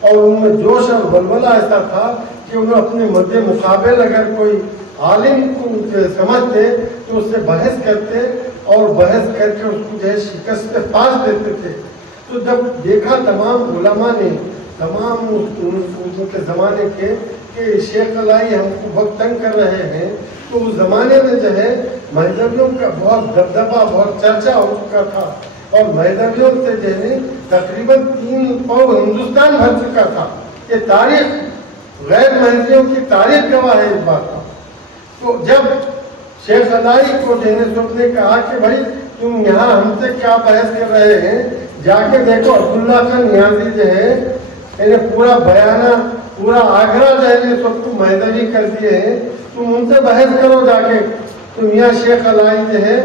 اور ان میں جوش اور ولولہ ایسا تھا کہ انہوں اپنے مد مقابل اگر کوئی عالم کو سمجھتے تو اس سے بحث کرتے، اور بحث کر کے اس کو جو ہے شکست پاس دیتے تھے. تو جب دیکھا تمام علماء نے، تمام ان کے زمانے کے، کہ شیخ علائی ہم کو بہت تنگ کر رہے ہیں، تو اس زمانے میں جو ہے مہذبیوں کا بہت دبدبہ، بہت چرچا ہو چکا تھا، اور مہذبیوں سے جو ہے تقریباً 3 پاؤ ہندوستان بھر چکا تھا. یہ تاریخ، غیر مہذبیوں کی تاریخ گواہ ہے اس بات کا. تو جب شیخ علائی کو سب نے کہا کہ بھائی تم یہاں ہم سے کیا بحث کر رہے ہیں، جا کے دیکھو عبداللہ خان نیازی جو ہے انہیں پورا بیانہ، پورا آگرہ جو ہے سب کو مہذبی کر دیے ہیں، تم ان سے بحث کرو جا کے. تو میاں شیخ علائی جو ہے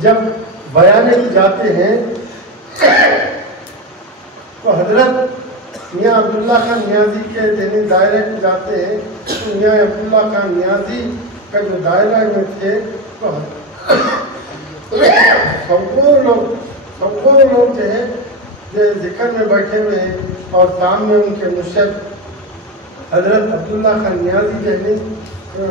جب بیانے جاتے ہیں تو حضرت میاں عبداللہ خان نیازی کے ذہنی دائرے کو جاتے ہیں. تو میاں عبداللہ خان نیازی کا جو دائرہ میں تھے تو سب لوگ جو ہے ذکر میں بیٹھے ہوئے ہیں، اور سامنے ان کے مرشد حضرت عبداللہ خان نیازی جو ہے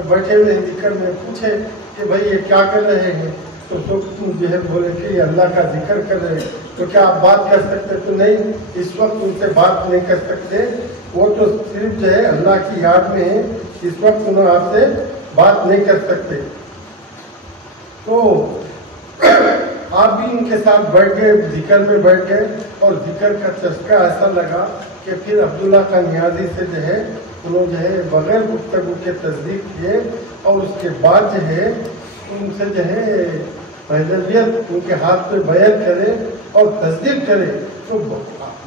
بیٹھے ہوئے ہیں ذکر میں. پوچھے کہ بھائی یہ کیا کر رہے ہیں؟ تو سب جو ہے بولے کہ یہ اللہ کا ذکر کر رہے ہیں. تو کیا آپ بات کر سکتے؟ تو نہیں، اس وقت ان سے بات نہیں کر سکتے، وہ تو صرف جو ہے اللہ کی یاد میں ہیں، اس وقت انہوں آپ سے بات نہیں کر سکتے. تو آپ بھی ان کے ساتھ بیٹھ گئے، ذکر میں بیٹھ گئے، اور ذکر کا چسکا ایسا لگا کہ پھر عبداللہ خان نیازی سے جو ہے انہوں جو ہے بغیر گفتگو کے تصدیق کیے، اور اس کے بعد جو ہے ان سے جو ہے مہذبیت ان کے ہاتھ پہ بیعت کرے اور تصدیق کرے. تو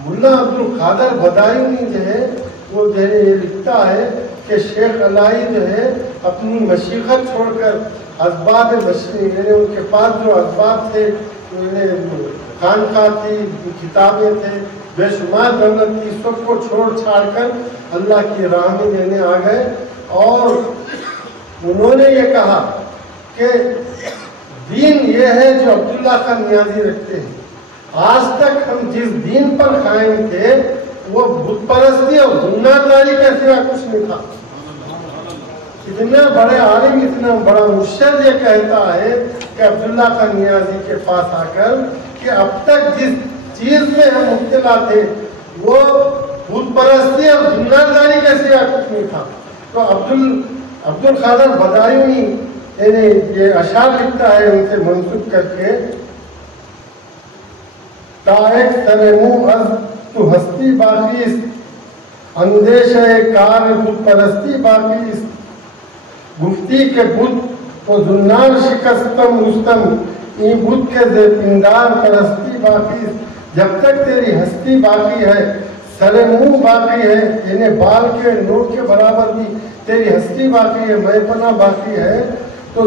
ملا عبدالقادر بدایونی جو ہے وہ جو ہے یہ لکھتا ہے کہ شیخ علائی جو ہے اپنی مشیخت چھوڑ کر اسباب یعنی ان کے پاس جو اسباب تھے، خانقاہ تھی، کتابیں تھے، بے شمار دولت تھی، سب کو چھوڑ چھاڑ کر اللہ کی راہ میں لینے آ گئے. اور انہوں نے یہ کہا کہ دین یہ ہے جو عبداللہ خان نیازی رکھتے ہیں. آج تک ہم جس دین پر قائم تھے وہ بت پرستی اور دنیاداری کا سوا کچھ نہیں تھا. اتنا بڑے عالم، اتنا بڑا مرشد یہ کہتا ہے کہ عبداللہ خان نیازی کے پاس آ کر کہ اب تک جس چیز میں ہم مبتلا تھے وہ بت پرستی اور دنیاداری کا سوا کچھ نہیں تھا. تو عبدالقادر بدایونی یعنی یہ اشعار لکھتا ہے ان سے منسوب کر کے تائک سرمو از تو ہستی باقی است، اندیشہ کار بت پرستی باقی است، گفتی کے بت تو زنار شکستم رستم، این بت کے زی پندار پرستی باقی است۔ جب تک تیری ہستی باقی ہے، سر منہ باقی ہے، یعنی بال کے نوک کے برابر بھی تیری ہستی باقی ہے، میں پناہ باقی ہے، تو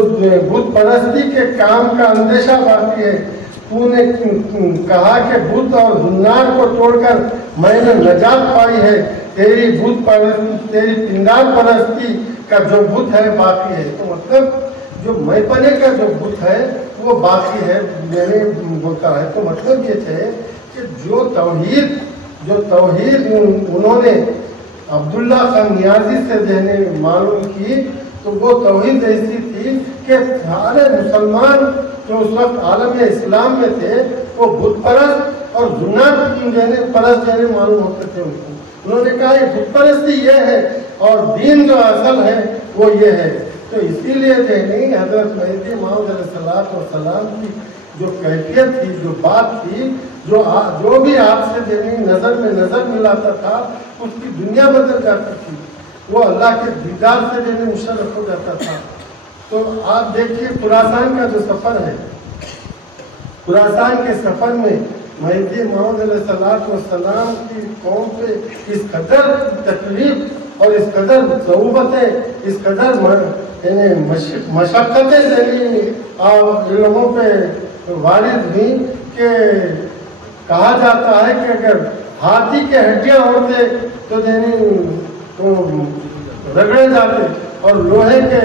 بت پرستی کے کام کا اندیشہ باقی ہے۔ تو نے کہا کہ بت اور زنار کو توڑ کر میں نے نجات پائی ہے، تیری بت پرستی، تیری پندار پرستی کا جو بت ہے باقی ہے۔ تو مطلب جو میں پنے کا جو بت ہے وہ باقی ہے، میں نے بولتا ہے۔ تو مطلب یہ ہے کہ جو توحید انہوں نے عبداللہ خان نیازی سے معلوم کی، تو وہ توحید ایسی تھی کہ سارے مسلمان جو اس وقت عالم اسلام میں تھے وہ بت پرست اور زنار پرست معلوم ہوتے تھے ان کو۔ انہوں نے کہا یہ بت پرستی یہ ہے اور دین جو اصل ہے وہ یہ ہے۔ تو اسی لیے حضرت مہدی موعود علیہ السلام کی جو کیفیت تھی، جو بات تھی، جو بھی آپ سے نظر میں نظر ملاتا تھا اس کی دنیا بدل جاتی تھی، وہ اللہ کے دیدار سے مشرف ہو جاتا تھا۔ تو آپ دیکھیے خراسان کا جو سفر ہے، خراسان کے سفر میں مہدی موعود علیہ السلام کی قوم پہ اس قدر تکلیف اور اس قدر صعوبتیں، اس قدر مشقتیں اور لوگوں پہ وارد ہوئی کہ کہا جاتا ہے کہ اگر ہاتھی کے ہڈیاں ہوتے تو رگڑے جاتے اور لوہے کے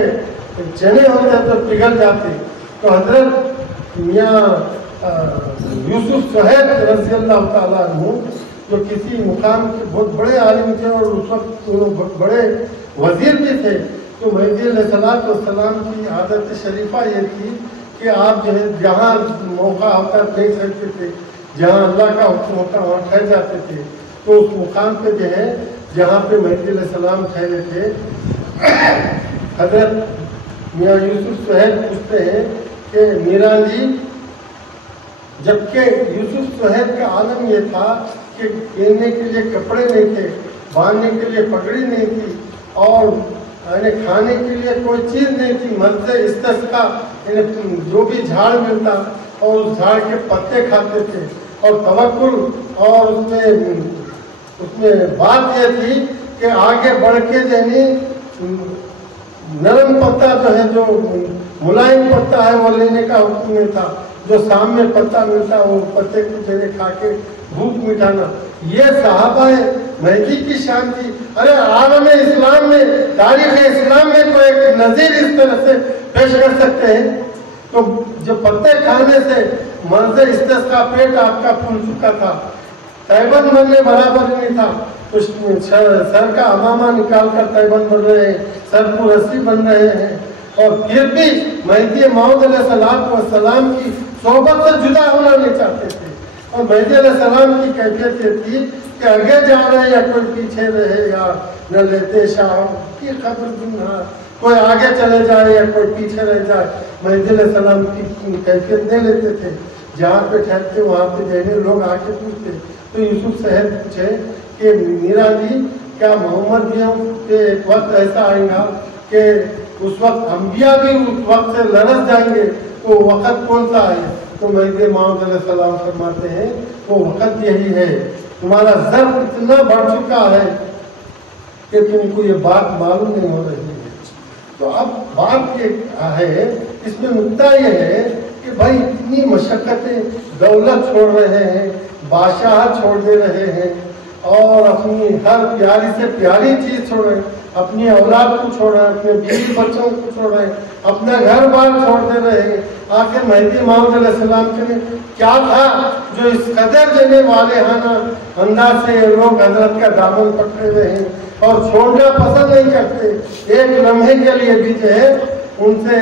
چنے ہوتے تو پگھل جاتے۔ تو حضرت میاں یوسف صہیب رضی اللہ تعالیٰ عنہ جو کسی مقام کے بہت بڑے عالم تھے اور اس وقت بہت بڑے وزیر بھی تھے، تو مہدی علیہ السلام کی عادت شریفہ یہ تھی کہ آپ جہاں موقع ہوتا دیکھ سکتے تھے، جہاں اللہ کا حکم ہوتا وہاں ٹھہر جاتے تھے۔ تو اس مقام پہ جہاں پہ مہدی علیہ السلام ٹھہرے تھے، حضرت میاں یوسف صہیب پوچھتے ہیں کہ میران جی، جبکہ یوسف صہیب کا عالم یہ تھا کہ پہننے کے لیے کپڑے نہیں تھے، باندھنے کے لیے پگڑی نہیں تھی، اور کھانے کے لیے کوئی چیز نہیں تھی، مرض استسقا جو بھی جھاڑ ملتا اور اس جھاڑ کے پتے کھاتے تھے، اور توکل، اور اس میں بات یہ تھی کہ آگے بڑھ کے نرم پتا جو ہے، جو ملائم پتا ہے وہ لینے کا حکم نہیں تھا، جو سامنے پتا ملتا وہ پتے کو کھا کے بھوک مٹانا۔ یہ صحابہ مہدی کی شان تھی۔ ارے عالم اسلام میں، تاریخ اسلام میں کوئی ایک نظیر اس طرح سے پیش کر سکتے ہیں؟ تو جو پتے کھانے سے مرض استسقا پیٹ آپ کا پھول چکا تھا، تیبند بننے برابر نہیں تھا، تو سر کا امامہ نکال کر تیبند بن رہے ہیں، سر کو رسی بن رہے ہیں، اور پھر بھی مہدی موعود علیہ السلام کی صحبت سے جدا ہونا نہیں چاہتے تھے۔ اور مہدی علیہ السلام کی کیفیت یہ تھی کہ آگے جا رہے یا کوئی پیچھے رہے یا نہ لیتے شاہ کی خبر دنیا، کوئی آگے چلے جائے یا کوئی پیچھے رہ جائے، مہدی علیہ السلام کی کیفیت نہیں لیتے تھے۔ جہاں پہ ٹھہرتے وہاں پہ لوگ آ کے پوچھتے، تو یوسف صہیب پوچھے کہ میرا جی، کیا محمد پہ ایک وقت ایسا آئے گا کہ اس وقت انبیاء بھی اس وقت سے لرز جائیں گے، تو وقت کون سا آئے؟ تو مہدی موعود علیہ السلام فرماتے ہیں وہ وقت یہی ہے، تمہارا ضرب اتنا بڑھ چکا ہے کہ تم کو یہ بات معلوم نہیں ہو رہی ہے۔ تو اب بات یہ ہے، اس میں نکتہ یہ ہے کہ بھائی اتنی مشقتیں، دولت چھوڑ رہے ہیں، بادشاہ چھوڑ دے رہے ہیں، اور اپنی ہر پیاری سے پیاری چیز چھوڑ رہے ہیں، اپنی اولاد کو چھوڑ رہے ہیں، اپنے بیوی بچوں کو چھوڑ رہے ہیں، اپنا گھر بار چھوڑ دے رہے ہیں۔ آخر مہدی موعود علیہ السلام کے کیا تھا جو اس قدر دینے والے انداز سے لوگ حضرت کا دامن پکڑے ہوئے ہیں اور چھوڑنا پسند نہیں کرتے، ایک لمحے کے لیے بھی ان سے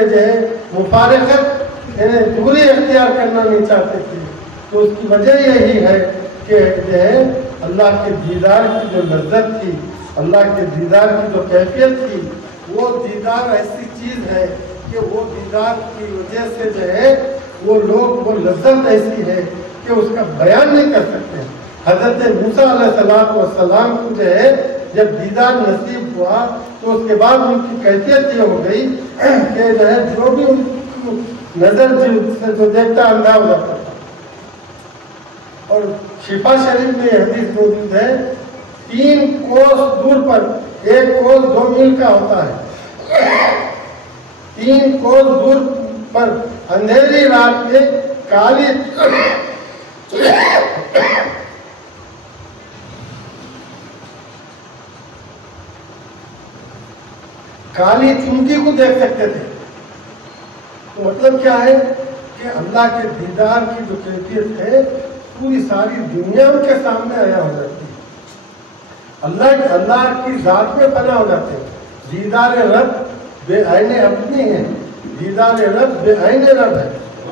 مفارقت دوری اختیار کرنا نہیں چاہتے تھے۔ تو اس کی وجہ یہی ہے کہ اللہ کے دیدار کی جو لذت تھی، اللہ کے دیدار کی جو کیفیت تھی، وہ دیدار ایسی چیز ہے کہ وہ دیدار کی وجہ سے وہ لوگ، وہ لذت ایسی ہے کہ اس کا بیان نہیں کر سکتے. حضرت موسیٰ علیہ السلام کو جو ہے جب دیدار نصیب ہوا تو اس کے بعد ان کی کیفیت یہ ہو گئی کہ جو ہے جو بھی ان کو نظر سے جو دیکھتا اندھا ہو جاتا تھا. اور شفا شریف میں یہ حدیث موجود ہے 3 کوس دور پر، 1 کوس 2 میل کا ہوتا ہے، 3 کوس دور پر اندھیری رات میں کالی چمکی کو دیکھ سکتے تھے. تو مطلب کیا ہے کہ اللہ کے دیدار کی جو کیفیت ہے پوری ساری دنیا ان کے سامنے آیا ہو جاتی ہے. اللہ کی ذات میں فنا ہو جاتے ہیں. دیدار رب بے عین اپنی ہے، دیدار رب بے عین رب ہے.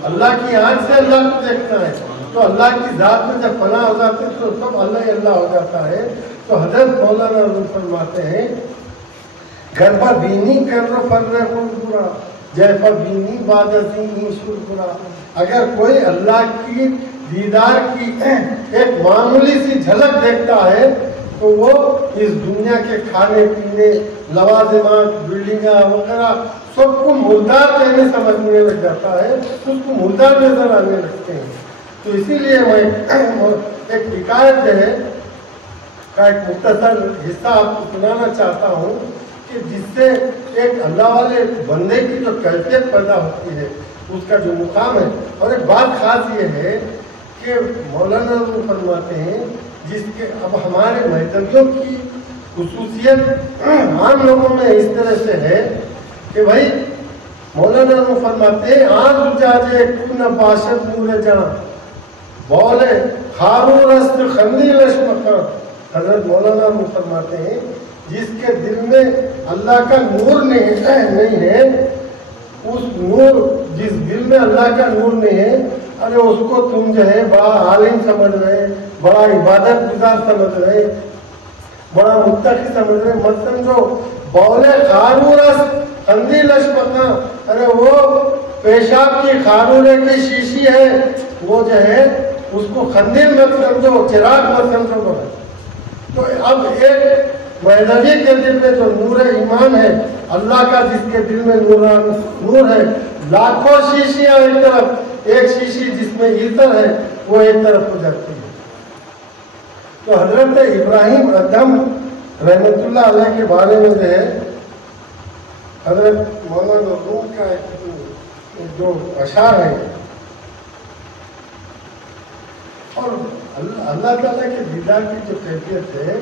اللہ کی آنکھ سے اللہ کو دیکھنا ہے. تو اللہ کی ذات میں جب فنا ہو جاتے ہیں تو سب اللہ ہو جاتا ہے. تو حضرت مولانا روم فرماتے ہیں گربہ بینی کر رو پر رہو برا جیفا بینی بادتی شکرا. اگر کوئی اللہ کی دیدار کی ایک معمولی سی جھلک دیکھتا ہے تو وہ اس دنیا کے کھانے پینے لوازمات بلڈنگاں وغیرہ سب کو مردار کہنے سمجھنے لگ جاتا ہے، اس کو مردار نظر آنے لگتے ہیں. تو اسی لیے میں ایک حکایت جو ہے کا ایک مختصر حصہ آپ کو سنانا چاہتا ہوں کہ جس سے ایک اللہ والے بندے کی جو کیفیت پیدا ہوتی ہے اس کا جو مقام ہے. اور ایک بات خاص یہ ہے کہ مولانا وہ فرماتے ہیں جس کے اب ہمارے مہذبیوں کی خصوصیت عام لوگوں میں اس طرح سے ہے کہ بھائی مولانا وہ فرماتے ہیں آج جاجے کن باشد نور جہاں بولے خارور است خندی لشمکر. حضرت مولانا وہ فرماتے ہیں جس کے دل میں اللہ کا نور نہیں ہے، اس نور جس دل میں اللہ کا نور نہیں ہے، ارے اس کو تم جو ہے بڑا عالم سمجھ رہے، بڑا عبادت گزار سمجھ رہے، بڑا متقی سمجھ رہے. مت سمجھو بولے خارورس خندی لشمکا، ارے وہ پیشاب کی خارورے کی شیشی ہے، وہ جو ہے اس کو خندیل مت سمجھو، چراغ مت سمجھو. تو اب ایک مہذبی کے دل میں جو نور ایمان ہے اللہ کا، جس کے دل میں نور ہے، لاکھوں شیشیاں ایک طرف، ایک شیشی جس میں ایتر ہے وہ ایک طرف ہو جاتی ہے. تو حضرت ابراہیم ادھم رحمت اللہ علیہ کے بارے میں جو ہے حضرت مولانا روم کا جو اشعار ہے اور اللہ تعالیٰ کے دیدار کی جو کیفیت ہے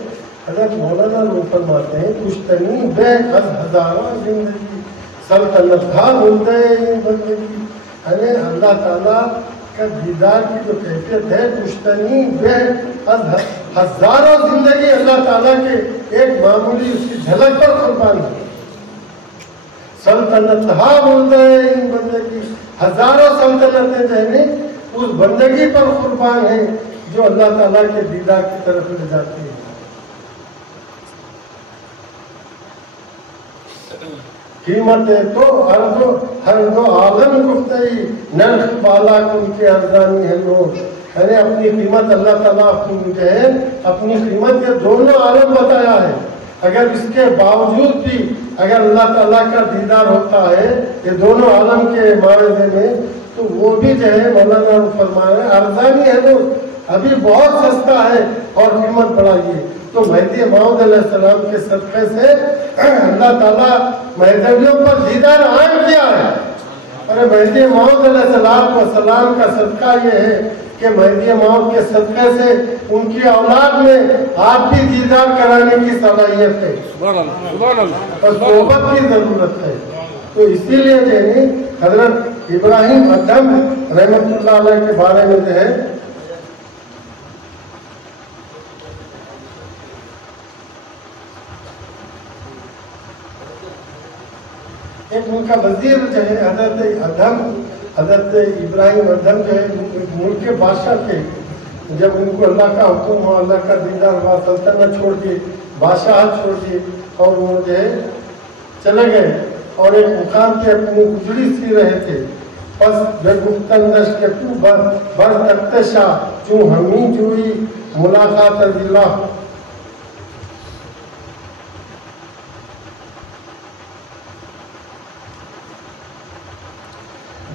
حضرت مولانا روم فرماتے ہیں کشتنی بے از ہزارہ زندگی سلطنت تھا ملتے بندگی. یعنی اللہ تعالیٰ کا دیدار کی جو کیفیت ہے کشتنی بے از ہزاروں زندگی اللہ تعالیٰ کے ایک معمولی اس کی جھلک پر قربان ہے. سلطنت تھا ملتے بندگی، ہزاروں سلطنتیں جو اس بندگی پر قربان ہیں جو اللہ تعالیٰ کے دیدار کی طرف لے جاتی ہے. قیمت تو ہر دو عالم گفتگی نرخ بالا کن کے ارزانی ہے نور. یعنی اپنی قیمت اللہ تعالیٰ جو ہے اپنی قیمت یہ دونوں عالم بتایا ہے. اگر اس کے باوجود بھی اگر اللہ تعالیٰ کا دیدار ہوتا ہے یہ دونوں عالم کے معاوضے میں تو وہ بھی جو ہے مولانا فرمایا ارزانی ہے نور، ابھی بہت سستا ہے اور قیمت بڑھائیے. تو مہدی موعود علیہ السلام کے صدقے سے اللہ تعالیٰ مہدویوں پر دیدار عام کیا ہے. اور مہدی موعود علیہ السلام کا صدقہ یہ ہے کہ مہدی موعود کے صدقے سے ان کی اولاد میں آپ بھی دیدار کرانے کی صلاحیت ہے اور صحبت کی ضرورت ہے. تو اسی لیے جو حضرت ابراہیم ادھم رحمت اللہ علیہ کے بارے میں جو ہے ایک ان کا وزیر جو ہے حضرت ابراہیم ادھم جو ہے ملک کے بادشاہ تھے. جب ان کو اللہ کا حکم ہوا، اللہ کا دیدار ہوا، سلطنت چھوڑ کے بادشاہت چھوڑ کے اور وہ جو ہے چلے گئے اور ایک مقام پہ اپنی گزری سی رہے تھے. پس بے گفتندش کے تو بر تختشا چون ہمی جوئی ملاقات دلہ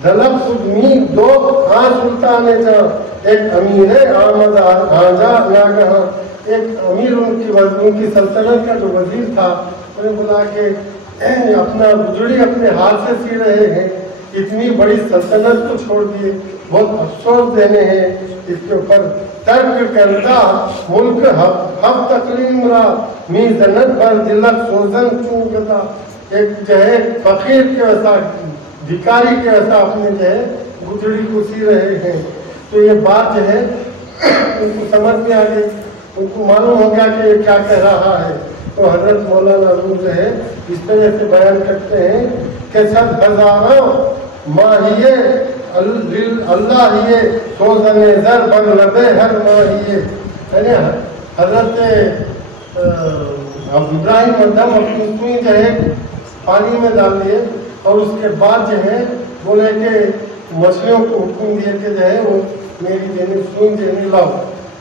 دلب خود میر دو خان سلطان جا ایک امیر آمد آجا ناگہاں ایک امیر ان کی سلطنت کا جو وزیر تھا انہیں بلا کے اپنا بجڑی اپنے ہاتھ سے سی رہے ہیں، اتنی بڑی سلطنت کو چھوڑ دیے، بہت افسوس دینے ہیں اس کے اوپر ترک کرتا ملک حب تقلیم را می زنت بر دلک سوزن چونگتا، ایک جو ہے فقیر کے ویسا بھکاری کے ویسا اپنے جو ہے بجڑی کو سی رہے ہیں۔ تو یہ بات جو ہے ان کو سمجھ میں آ گئی، ان کو معلوم ہو گیا کہ یہ کیا کہہ رہا ہے۔ تو حضرت مولانا روم جو ہے اس طرح سے بیان کرتے ہیں کہ صد ہزاراں ماہیے اللہ ہیے سوزن زر بر لبے ہر ماہیے، یعنی حضرت ابراہیم مدھم اپنی سوئی جو ہے پانی میں ڈال دیے اور اس کے بعد جو ہے بولے کہ مچھلیوں کو حکم دیے کہ جو ہے وہ میری جنہیں سوئی جنہیں لاؤ،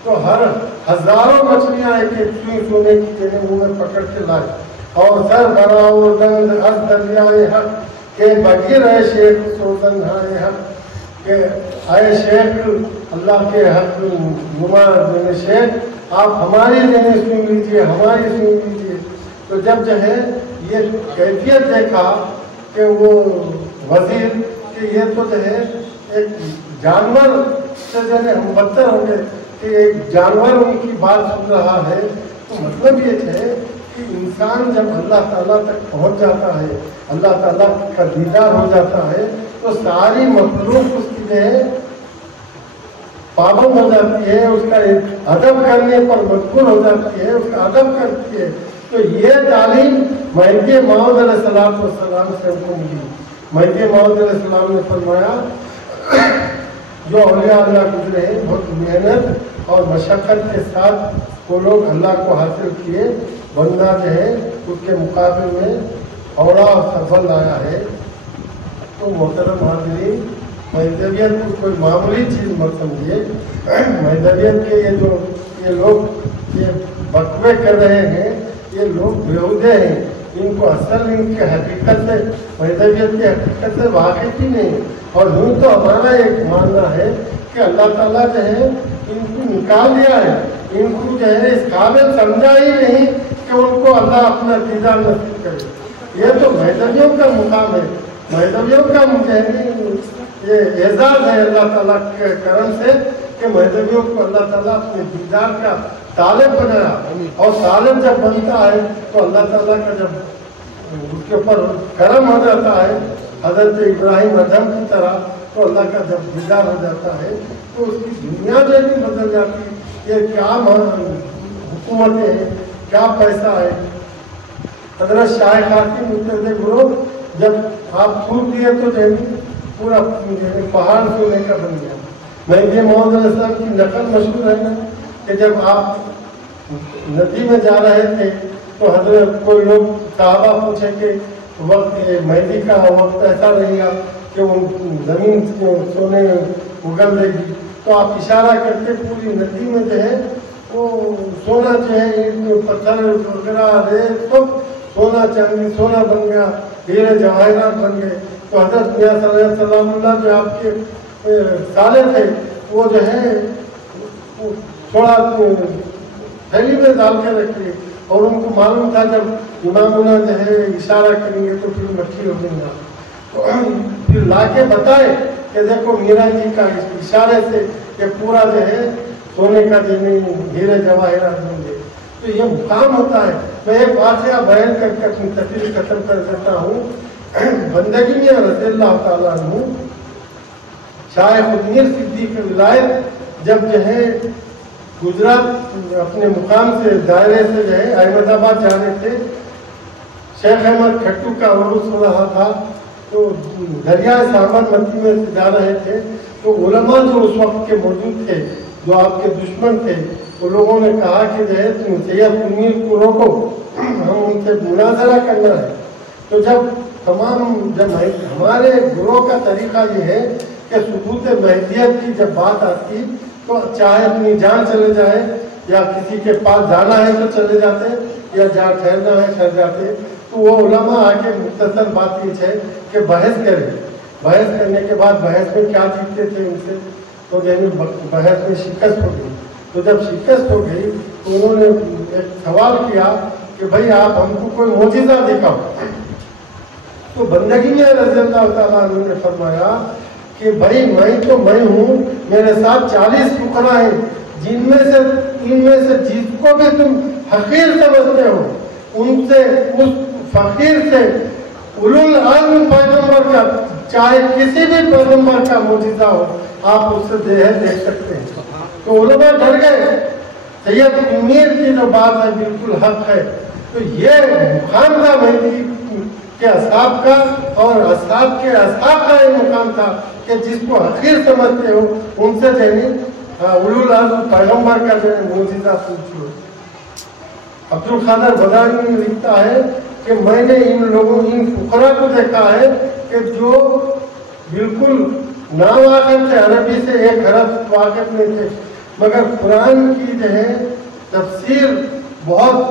تو ہر ہزاروں مچھلیاں ایک ایک سوئی سونے کی جنہیں منہ میں پکڑ کے لائے، اور سر بھراؤ دند از دریائے حق کہ بغیر اے شیخ سوزن ہائے حق، کہ اے شیخ اللہ کے حق نما جنہیں شیخ آپ ہماری جنہیں سن لیجیے، ہماری سن لیجیے۔ تو جب جو ہے یہ کیفیت دیکھا کہ وہ وزیر کہ یہ تو جو ہے ایک جانور سے جو ہے ہم بدتر ہو گئے کہ ایک جانور ان کی بات سن رہا ہے، تو مطلب یہ ہے کہ انسان جب اللہ تعالیٰ تک پہنچ جاتا ہے، اللہ تعالیٰ کا دیدار ہو جاتا ہے، تو ساری مخلوق اس کی جو ہے پابند ہو جاتی ہے، اس کا ادب کرنے پر مجبور ہو جاتی ہے، اس کا ادب کرتی ہے۔ تو یہ تعلیم مہدی موعود علیہ السلام سے ہم کو ملی۔ مہدی موعود علیہ السلام نے فرمایا جو اولیاء اللہ گزرے ہیں بہت محنت اور مشقت کے ساتھ وہ لوگ اللہ کو حاصل کیے، بندہ جو ہے اس کے مقابل میں اوڑا اور سفل آیا ہے۔ تو محترم حاضرین، مہدویت کو کوئی معمولی چیز مت سمجھیے، مہدویت کے یہ لوگ یہ بکوے کر رہے ہیں، یہ لوگ بیہودے ہیں، ان کو اصل ان کی حقیقت سے مہدویت کی حقیقت سے واقف ہی نہیں۔ اور یوں تو ہمارا ایک ماننا ہے کہ اللہ تعالیٰ جو ہے ان کو نکال دیا ہے، ان کو جو ہے اس قابل سمجھا ہی نہیں کہ ان کو اللہ اپنا دیدار نصیب کرے۔ یہ تو مہدویوں کا مقام ہے، مہدویوں کا یہ اعزاز ہے اللہ تعالیٰ کے کرم سے کہ مہدویوں کو اللہ تعالیٰ اپنے دیدار کا طالب بنایا، اور طالب جب بنتا ہے تو اللہ تعالیٰ کا جب اس کے اوپر کرم ہو جاتا ہے حضرت ابراہیم ادھم کی طرح، تو اللہ کا جب دیدار ہو جاتا ہے تو اس کی دنیا جو بھی بدل جاتی ہے۔ یہ کیا حکومتیں ہیں، کیا پیسہ ہے۔ حضرت شاہ خاصی مجھے گرو جب آپ چھوٹ دیے تو جو پورا پہاڑ سونے کا بن گیا۔ مہدی موعود علیہ السلام کی نقل مشہور ہے نا کہ جب آپ ندی میں جا رہے تھے تو حضرت کوئی لوگ صحابہ پوچھے کہ وقت مہدی کا وقت ایسا رہے گا کہ وہ زمین سونے اگل دے گی، تو آپ اشارہ کرتے پوری ندی میں جو ہے وہ سونا جو ہے پتھر وغیرہ ریت سب سونا چاندی سونا بن گیا، ہیرے جواہرات بن گئے۔ تو حضرت میاں صلی اللہ علیہ وسلم جو آپ کے سالے تھے وہ جو ہے تھوڑا تھیلی میں ڈال کے رکھے، اور ان کو معلوم تھا جب امامنا جو ہے اشارہ کریں گے تو پھر مٹھی ہو جائے گا، پھر لا کے بتائے کہ دیکھو میرا جی کا اشارے سے یہ پورا جو ہے سونے کا ہیرے جواہرات بن گئے۔ تو یہ مقام ہوتا ہے۔ میں ایک واقعہ بیان کر کے اپنی تقریر ختم کر دیتا ہوں۔ بندگی میں رضی اللہ تعالیٰ عنہ شاہ خودمیر صدیق ولایت جب جو ہے گجرات اپنے مقام سے دائرے سے جو ہے احمد آباد جانے تھے، شیخ احمد کھٹو کا عروس ہو رہا تھا، تو دریائے سابرمتی میں جا رہے تھے، تو علماء جو اس وقت کے موجود تھے جو آپ کے دشمن تھے، وہ لوگوں نے کہا کہ جو ہے تم سید منیر کو روکو، ہم ان سے مناظرہ کرنا ہے۔ تو جب तमाम जब हमारे गुरुओं का तरीका ये है कि सुबूत महदियत की जब बात आती तो चाहे अपनी जान चले जाए या किसी के पास जाना है तो चले जाते या जहाँ ठहरना है ठहर जाते। तो वो उलमा आके मुख्तसर बात ये है कि बहस करें, बहस करने के बाद बहस में क्या जीतते थे उनसे, तो यानी बहस में शिकस्त हो गई। तो जब शिकस्त हो गई तो उन्होंने एक सवाल किया कि भाई आप हमको कोई मोजिज़ा दिखाओ। तो बंदगी में रज़ी अल्लाह ताला अन्हु ने फरमाया कि भाई मैं हूँ, मेरे साथ 40 फुकरा हैं, इनमें से जिसको भी तुम हकीर समझते हो उनसे, उस फकीर से उलुल अज़्म पैगंबर का, चाहे किसी भी पैगंबर का मोजिज़ा हो, आप उससे देख सकते हैं। तो उलमा डर गए। सैयद उम्मीर की जो बात है बिल्कुल हक है। तो ये मुकाम था महदी के असहाब का, और असहाब के असहाब का ये मुकाम था कि जिसको हकीर समझते हो उनसे उलुल अज़्म पैगंबर का जो मोजिज़ा पूछो। अब्दुल कादिर बदायूं लिखता है कि मैंने इन फुकरा को देखा है कि जो बिल्कुल नावाकिफ थे, अरबी से एक हरफ वाकिफ नहीं थे, मगर कुरान की जो है तफसीर बहुत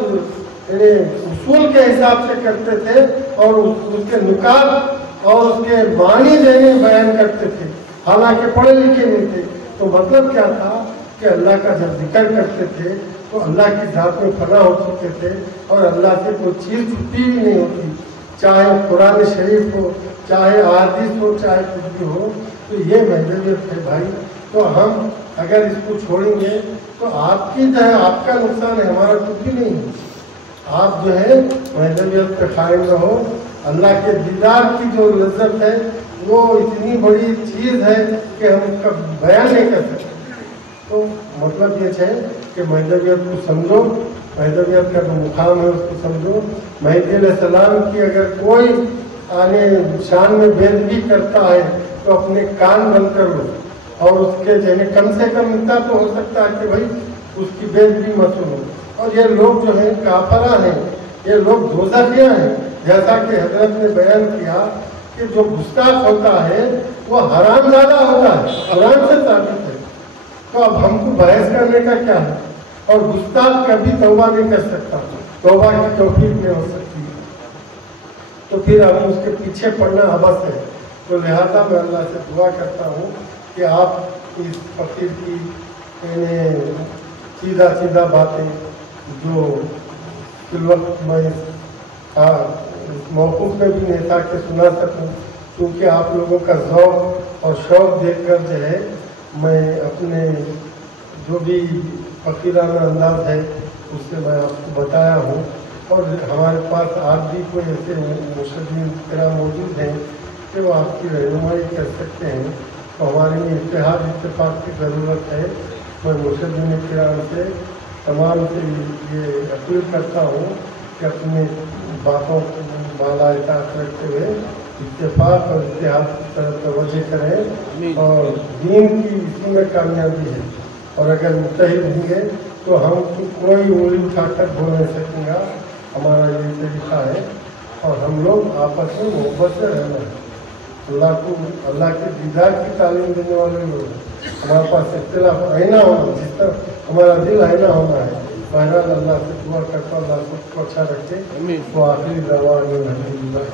उसूल के हिसाब से करते थे और उसके नुकात और उसके मानी देने बयान करते थे, हालांकि पढ़े लिखे नहीं थे। तो मतलब क्या था कि अल्लाह का जब जिक्र करते थे तो अल्लाह की ज़ात में फना हो चुके थे और अल्लाह से कोई चीज़ छुट्टी भी नहीं होती, चाहे कुरान शरीफ हो, चाहे अहादीस हो, चाहे कुछ भी हो। तो ये महदवियत है भाई। तो हम अगर इसको छोड़ेंगे तो आपकी जो है आपका नुकसान है, हमारा कुछ भी नहीं है। आप जो है महदवियत पे कायम रहो। अल्लाह के दीदार की जो लज्जत है वो इतनी बड़ी चीज़ है कि हम उसका बयान नहीं कर सकते। तो मतलब ये है कि महदवियत को समझो, महदवियत का जो मुकाम है उसको समझो। महदी अलैहिस्सलाम की अगर कोई आने शान में बेदबी करता है तो अपने कान बंद कर लो और उसके जैसे कम से कम इतना तो हो सकता है कि भाई उसकी बेदबी मत सुनो। और ये लोग जो हैं काफरा हैं, ये लोग दोज़खिया हैं। जैसा कि हजरत ने बयान किया कि जो गुस्ताख होता है वो हरामज़ादा होता है, कुरान से साबित है। तो अब हमको बहस करने का क्या है? और गुस्ताख कभी तौबा नहीं कर सकता, तौबा की तौफीक नहीं हो सकती, तो फिर हमें उसके पीछे पड़ना अबस है। तो लिहाजा मैं अल्लाह से दुआ करता हूँ कि आप इस फकीर की सीधा बातें जो इस वक्त मैं इस मौक़ूफ़ में भी नहीं था कि सुना सकूँ, क्योंकि आप लोगों का ज़ौक़ और शौक़ देखकर जो है मैं अपने जो भी फ़कीराना अंदाज़ है उससे मैं आपको बताया हूँ। और हमारे पास आज भी कोई ऐसे मुर्शिदीन किराम मौजूद हैं कि वो आपकी रहनुमाई कर सकते हैं। तो हमारे लिए इत्तेफाक की ज़रूरत है। मैं मुर्शिदीन किराम से तमाम से ये अपील करता हूँ कि अपनी बातों को बाला इताअत रखते हुए इत्तेफाक और इत्तेहाद की तरफ तवज्जो करें, और दीन की इसी में कामयाबी है। और अगर मुत्तहिद होंगे तो हम कोई उंगली उठाकर बोल नहीं सकेंगे। हमारा ये तरीका है और हम लोग आपस में मोहब्बत से रहना है। अल्लाह के दीदार की तालीम देने वाले लोग हैं। हमारे पास इख्तिलाफ आईना होना, जिस तरह हमारा दिल आईना होना है। बहरहाल अल्लाह से दुआ करता अल्लाह सबको अच्छा रखे। तो आखिरी दवा अल्हम्दुलिल्लाह।